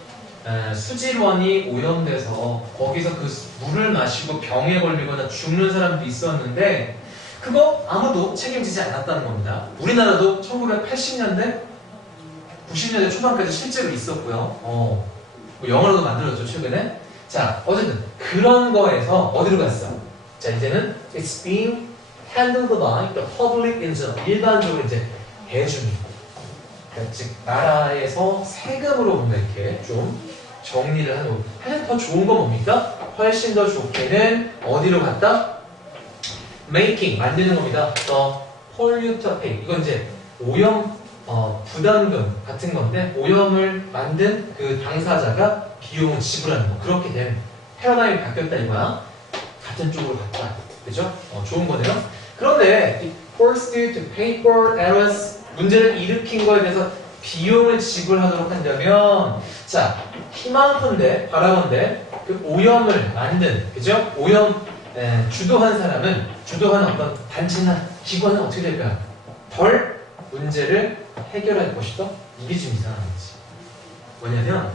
수질원이 오염돼서 거기서 그 물을 마시고 병에 걸리거나 죽는 사람도 있었는데 그거 아무도 책임지지 않았다는 겁니다. 우리나라도 1980년대, 90년대 초반까지 실제로 있었고요. 뭐 영화로도 만들어졌죠, 최근에. 자, 어쨌든 그런 거에서 어디로 갔어? 자, 이제는 it's being handled by the public in general. 일반적으로 이제 대중이, 그러니까 즉 나라에서 세금으로 뭔가 이렇게 좀 정리를 하고. 사실 더 좋은 건 뭡니까? 훨씬 더 좋게는 어디로 갔다? making, 만드는 겁니다. the polluter pay. 이건 이제 오염 부담금 같은 건데 오염을 만든 그 당사자가 비용을 지불하는 거. 그렇게 된 패러다임이 바뀌었다 이거야. 같은 쪽으로 갔다. 그죠? 좋은 거네요. 그런데 it forced you to pay for errors. 문제를 일으킨 거에 대해서 비용을 지불하도록 한다면, 자, 희망컨대, 바라건대, 그 오염을 만든, 그죠? 오염 주도한 사람은, 주도한 어떤 단체나 기관은 어떻게 될까요? 덜 문제를 해결할 것이다? 이게 좀 이상한 거지. 뭐냐면,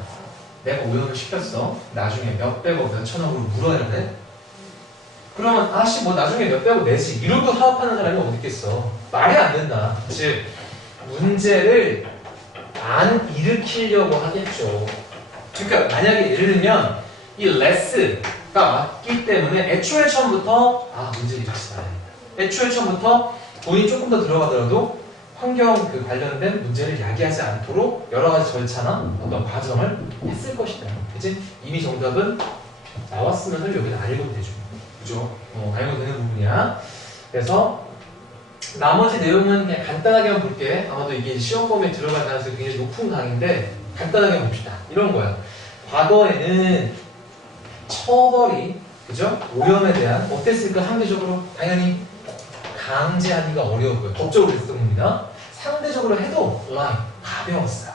내가 오염을 시켰어. 나중에 몇백억, 몇천억으로 물어야 돼. 그러면, 뭐 나중에 몇백억 내지. 이러고 사업하는 사람이 어디 있겠어. 말이 안 된다. 즉, 문제를 안 일으키려고 하겠죠. 그러니까 만약에 예를 들면 이 레스가 맞기 때문에 애초에 처음부터 문제를 일으키지 말아야 된다. 애초에 처음부터 돈이 조금 더 들어가더라도 환경 그 관련된 문제를 야기하지 않도록 여러 가지 절차나 어떤 과정을 했을 것이다. 그치? 이미 정답은 나왔으면 여기는 알고 되죠. 그죠? 알고 되는 부분이야. 그래서 나머지 내용은 그냥 간단하게만 볼게. 아마도 이게 시험 범위에 들어갈 가능성이 굉장히 높은 강의인데 간단하게 봅시다. 이런 거야. 과거에는 처벌이, 그죠? 오염에 대한 어땠을까? 상대적으로 당연히 강제하기가 어려웠고요. 법적으로 됐던 겁니다. 상대적으로 해도 가벼웠어요.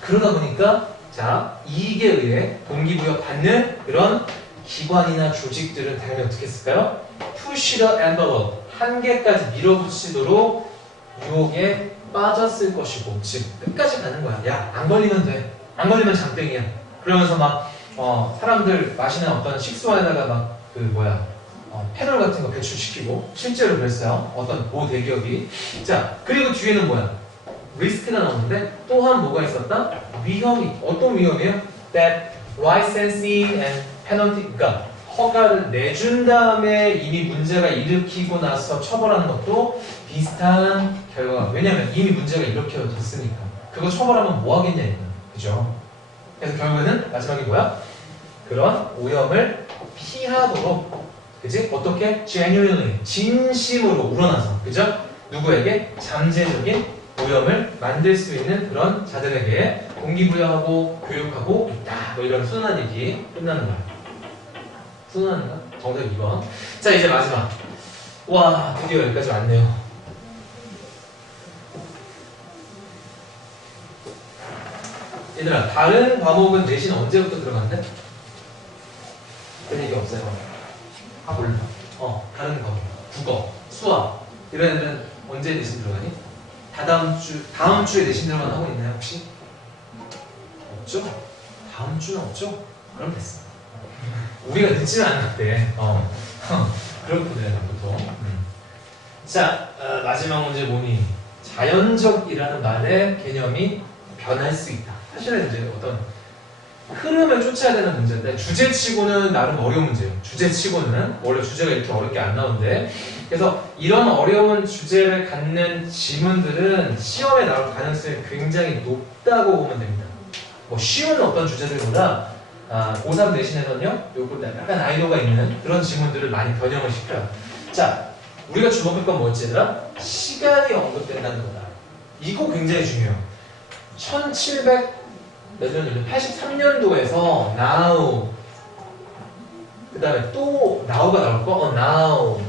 그러다 보니까 자, 이익에 의해 동기부여 받는 그런 기관이나 조직들은 당연히 어떻게 했을까요? push the envelope, 한계까지 밀어붙이도록 유혹에 빠졌을 것이고, 즉 끝까지 가는 거야. 야, 안 걸리면 돼. 안 걸리면 장땡이야. 그러면서 막 사람들 마시는 어떤 식수원에다가 페놀 같은 거 배출시키고, 실제로 그랬어요. 어떤 모 대기업이. 자, 그리고 뒤에는 뭐야? 리스크가 나오는데 또한 뭐가 있었다? 위험이. 어떤 위험이에요? That licensing and 페널티, 그러니까 허가를 내준 다음에 이미 문제가 일으키고 나서 처벌하는 것도 비슷한 결과가. 왜냐면 이미 문제가 일으켜졌으니까. 그거 처벌하면 뭐 하겠냐 이거. 그죠? 그래서 결국에는 마지막에 뭐야? 그런 오염을 피하도록, 그지? 어떻게? genuinely, 진심으로 우러나서, 그죠? 누구에게? 잠재적인 오염을 만들 수 있는 그런 자들에게 동기부여하고 교육하고 있다. 뭐 이런 순한 얘기 끝나는 거야. 순한가? 정답 2번. 자, 이제 마지막. 와, 드디어 여기까지 왔네요. 얘들아, 다른 과목은 내신 언제부터 들어간대? 그런 얘기 없어요. 몰라. 다른 과목. 국어, 수학. 이런 애들은 언제 내신 들어가니? 다음 주에 내신 들어간 하고 있나요, 혹시? 없죠? 다음 주는 없죠? 그럼 됐어. 우리가 늦지는 않았대. 그렇거든, 보통. 자, 마지막 문제 뭐니? 자연적이라는 말의 개념이 변할 수 있다. 사실은 이제 어떤 흐름을 쫓아야 되는 문제인데, 주제치고는 나름 어려운 문제예요. 주제치고는 원래 주제가 이렇게 어렵게 안 나오는데, 그래서 이런 어려운 주제를 갖는 지문들은 시험에 나올 가능성이 굉장히 높다고 보면 됩니다. 뭐 쉬운 어떤 주제들보다 고3 내신에서는요, 요거 약간 난이도가 있는 그런 지문들을 많이 변형을 시켜요. 자, 우리가 주목할 건 뭐였지, 얘들아? 시간이 언급된다는 거다. 이거 굉장히 중요해요. 83년도에서 now, 그 다음에 또 now가 나올 거? now.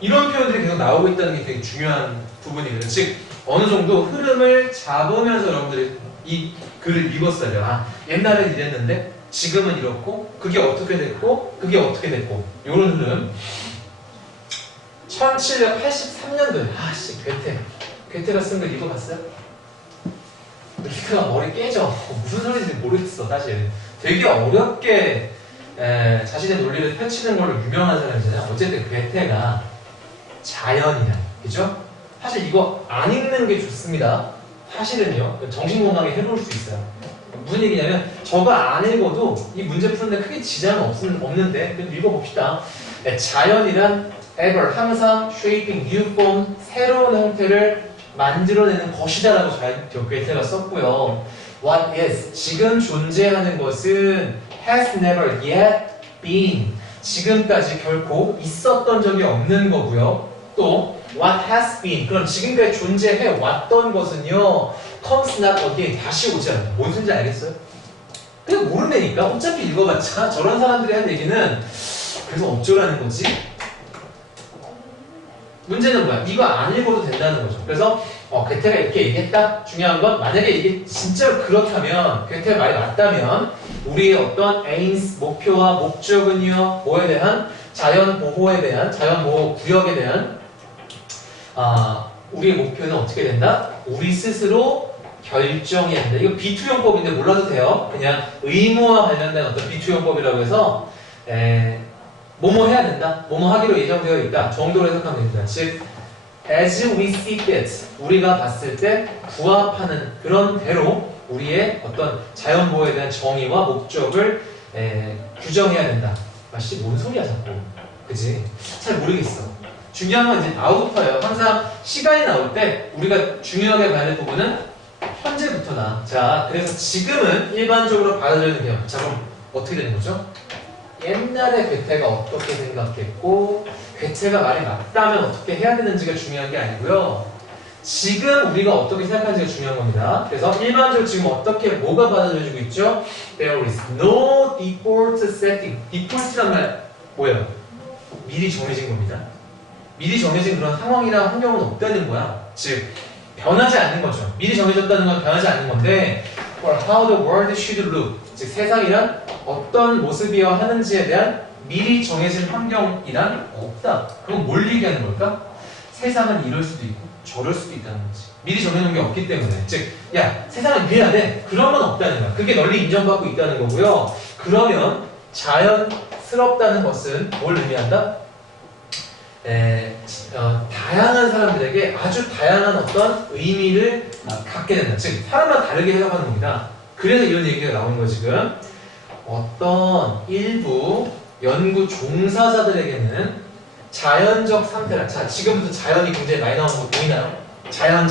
이런 표현들이 계속 나오고 있다는 게 되게 중요한 부분이거든요. 즉, 어느 정도 흐름을 잡으면서 여러분들이 이 글을 읽었어요. 옛날엔 이랬는데, 지금은 이렇고, 그게 어떻게 됐고, 그게 어떻게 됐고, 요런 흐름. 1783년도에, 괴테가 쓴 글 읽어봤어요? 괴테가 머리 깨져. 무슨 소리인지 모르겠어, 사실. 되게 어렵게 자신의 논리를 펼치는 걸로 유명한 사람이잖아요. 어쨌든 괴테가 자연이야. 그죠? 사실 이거 안 읽는 게 좋습니다. 사실은요, 정신건강에 해로울 수 있어요. 무슨 얘기냐면, 저거 안 읽어도 이 문제 푸는데 크게 지장은 없는데, 그래도 읽어봅시다. 자연이란 ever, 항상 shaping, new form, 새로운 형태를 만들어내는 것이다라고 괴테가 썼고요. What is, 지금 존재하는 것은 has never yet been, 지금까지 결코 있었던 적이 없는 거고요. 또 what has been, 그럼 지금까지 존재해 왔던 것은요, comes not again, 다시 오지 않는다. 뭔 소리인지 알겠어요? 그냥 모른다니까. 어차피 읽어봤자 저런 사람들이 한 얘기는 그래서 어쩌라는 거지? 문제는 뭐야? 이거 안 읽어도 된다는 거죠. 그래서 괴테가 이렇게 얘기했다? 중요한 건 만약에 이게 진짜로 그렇다면, 괴테의 말이 맞다면 우리의 어떤 aims, 목표와 목적은요, 뭐에 대한? 자연보호에 대한, 자연보호 구역에 대한 우리의 목표는 어떻게 된다? 우리 스스로 결정해야 된다. 이거 B2용법인데 몰라도 돼요. 그냥 의무와 관련된 어떤 B2용법이라고 해서 뭐뭐 해야 된다, 뭐뭐 하기로 예정되어 있다 정도로 해석하면 됩니다. 즉, as we see fit, 우리가 봤을 때 부합하는 그런 대로 우리의 어떤 자연보호에 대한 정의와 목적을 규정해야 된다. 마씨, 뭔 소리야 자꾸. 그지? 잘 모르겠어. 중요한 건 이제 now부터예요. 항상 시간이 나올 때 우리가 중요하게 봐야 될 부분은 현재부터다. 자, 그래서 지금은 일반적으로 받아들여야 돼요. 자, 그럼 어떻게 되는 거죠? 옛날에 괴테가 어떻게 생각했고, 괴테가 말이 맞다면 어떻게 해야 되는지가 중요한 게 아니고요. 지금 우리가 어떻게 생각하는지가 중요한 겁니다. 그래서 일반적으로 지금 어떻게 뭐가 받아들여지고 있죠? There is no default setting. default란 말 뭐예요? 미리 정해진 겁니다. 미리 정해진 그런 상황이나 환경은 없다는 거야. 즉, 변하지 않는 거죠. 미리 정해졌다는 건 변하지 않는 건데, for how the world should look, 즉 세상이란 어떤 모습이어야 하는지에 대한 미리 정해진 환경이란 없다. 그럼 뭘 얘기하는 걸까? 세상은 이럴 수도 있고 저럴 수도 있다는 거지. 미리 정해놓은 게 없기 때문에. 즉, 야, 세상은 이래야 돼. 그런 건 없다는 거야. 그게 널리 인정받고 있다는 거고요. 그러면 자연스럽다는 것은 뭘 의미한다? 다양한 사람들에게 아주 다양한 어떤 의미를 갖게 된다. 즉, 사람마다 다르게 해석하는 겁니다. 그래서 이런 얘기가 나오는 거예요, 지금. 어떤 일부 연구 종사자들에게는 자연적 상태라. 자, 지금부터 자연이 굉장히 많이 나오는 거 보이나요? 자연.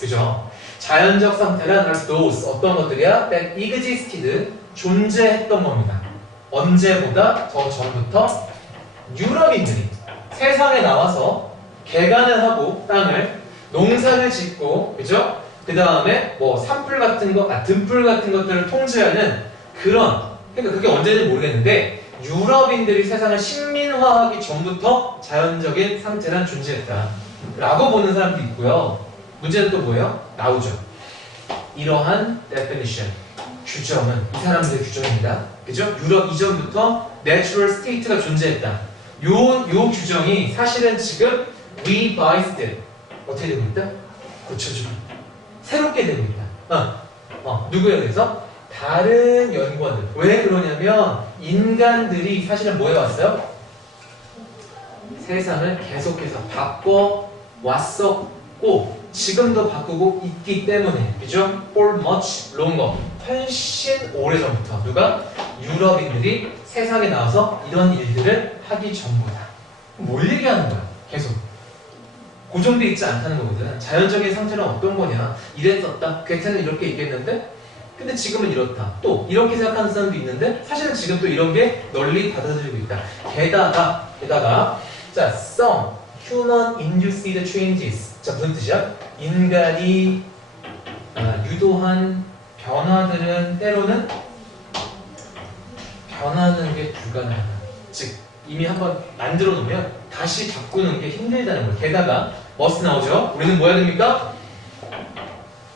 그죠? 자연적 상태란 are those 어떤 것들이야? that existed 존재했던 겁니다. 언제보다 더 전부터 유럽인들이 세상에 나와서 개간을 하고 땅을 농사를 짓고, 그죠? 그 다음에 뭐 산불 같은 거, 등불 같은 것들을 통제하는 그런, 그러니까 그게 언제인지 모르겠는데 유럽인들이 세상을 식민화하기 전부터 자연적인 상태란 존재했다 라고 보는 사람도 있고요. 문제는 또 뭐예요? 나오죠. 이러한 definition, 규정은 이 사람들의 규정입니다. 그죠? 유럽 이전부터 natural state가 존재했다. 요 규정이 사실은 지금 revised, 어떻게 되고 있다? 고쳐주고 새롭게 되고 있다. 누구에 대해서? 다른 연구원들. 왜 그러냐면 인간들이 사실은 뭐 해왔어요? 세상을 계속해서 바꿔왔었고 지금도 바꾸고 있기 때문에, 그죠? For much longer, 훨씬 오래전부터 누가? 유럽인들이 세상에 나와서 이런 일들을 하기 전보다. 뭘 얘기하는 거야? 계속 고정되어 있지 않다는 거거든. 자연적인 상태는 어떤 거냐? 이랬었다. 괴테는 이렇게 있겠는데 근데 지금은 이렇다. 또 이렇게 생각하는 사람도 있는데 사실은 지금 또 이런 게 널리 받아들이고 있다. 게다가 자, some human induced changes. 자, 무슨 뜻이야? 인간이 유도한 변화들은 때로는 변하는 게 불가능하다. 즉 이미 한번 만들어 놓으면 다시 바꾸는 게 힘들다는 거예요. 게다가 머스 나오죠? 우리는 뭐 해야 됩니까?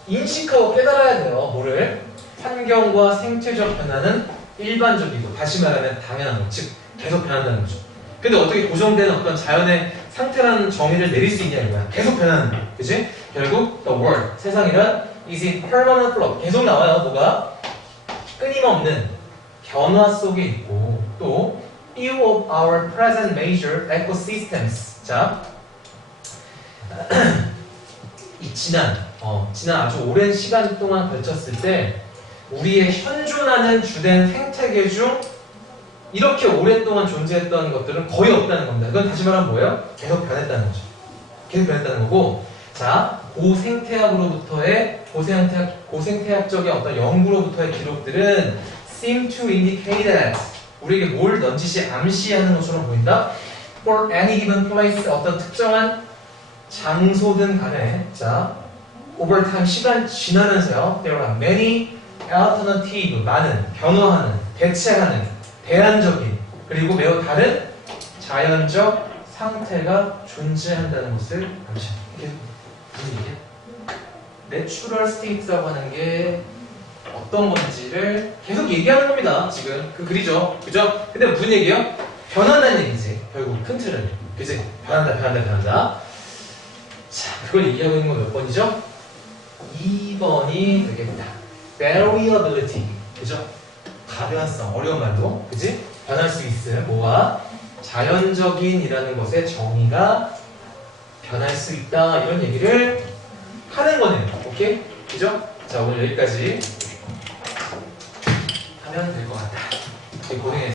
인식하고 깨달아야 돼요. 뭐를? 환경과 생체적 변화는 일반적이고 다시 말하면 당연한 거. 즉 계속 변한다는 거죠. 근데 어떻게 고정된 어떤 자연의 상태라는 정의를 내릴 수 있냐 이거야. 계속 변하는 거. 그치? 결국 the world, 세상이란 is in permanent flow. 계속 나와요. 뭐가? 끊임없는 변화 속에 있고 또 few of our present major ecosystems. 자, 이 지난 아주 오랜 시간 동안 걸쳤을 때 우리의 현존하는 주된 생태계 중 이렇게 오랫동안 존재했던 것들은 거의 없다는 겁니다. 이건 다시 말하면 뭐예요? 계속 변했다는 거죠. 계속 변했다는 거고, 자, 고생태학적인 어떤 연구로부터의 기록들은 seem to indicate that 우리에게 뭘 넌지시 암시하는 것처럼 보인다. For any given place, 어떤 특정한 장소든 간에, 자, over time 시간 지나면서요, there are many alternative, 많은 변화하는, 대체하는, 대안적인, 그리고 매우 다른 자연적 상태가 존재한다는 것을 암시합니다. 이게 무슨 얘기야? Natural state라고 하는 게 어떤 건지를 계속 얘기하는 겁니다. 지금 그 글이죠, 그죠? 근데 무슨 얘기예요? 변한다는 얘기지. 결국 큰 틀은, 그지? 변한다. 자, 그걸 얘기하고 있는 건 몇 번이죠? 2번이 되겠다. Variability, 그죠? 가변성, 어려운 말로, 그지? 변할 수 있을 뭐와 자연적인이라는 것의 정의가 변할 수 있다, 이런 얘기를 하는 거네요. 오케이? 그죠? 자, 오늘 여기까지 하면 될 것 같다. 고생했습니다.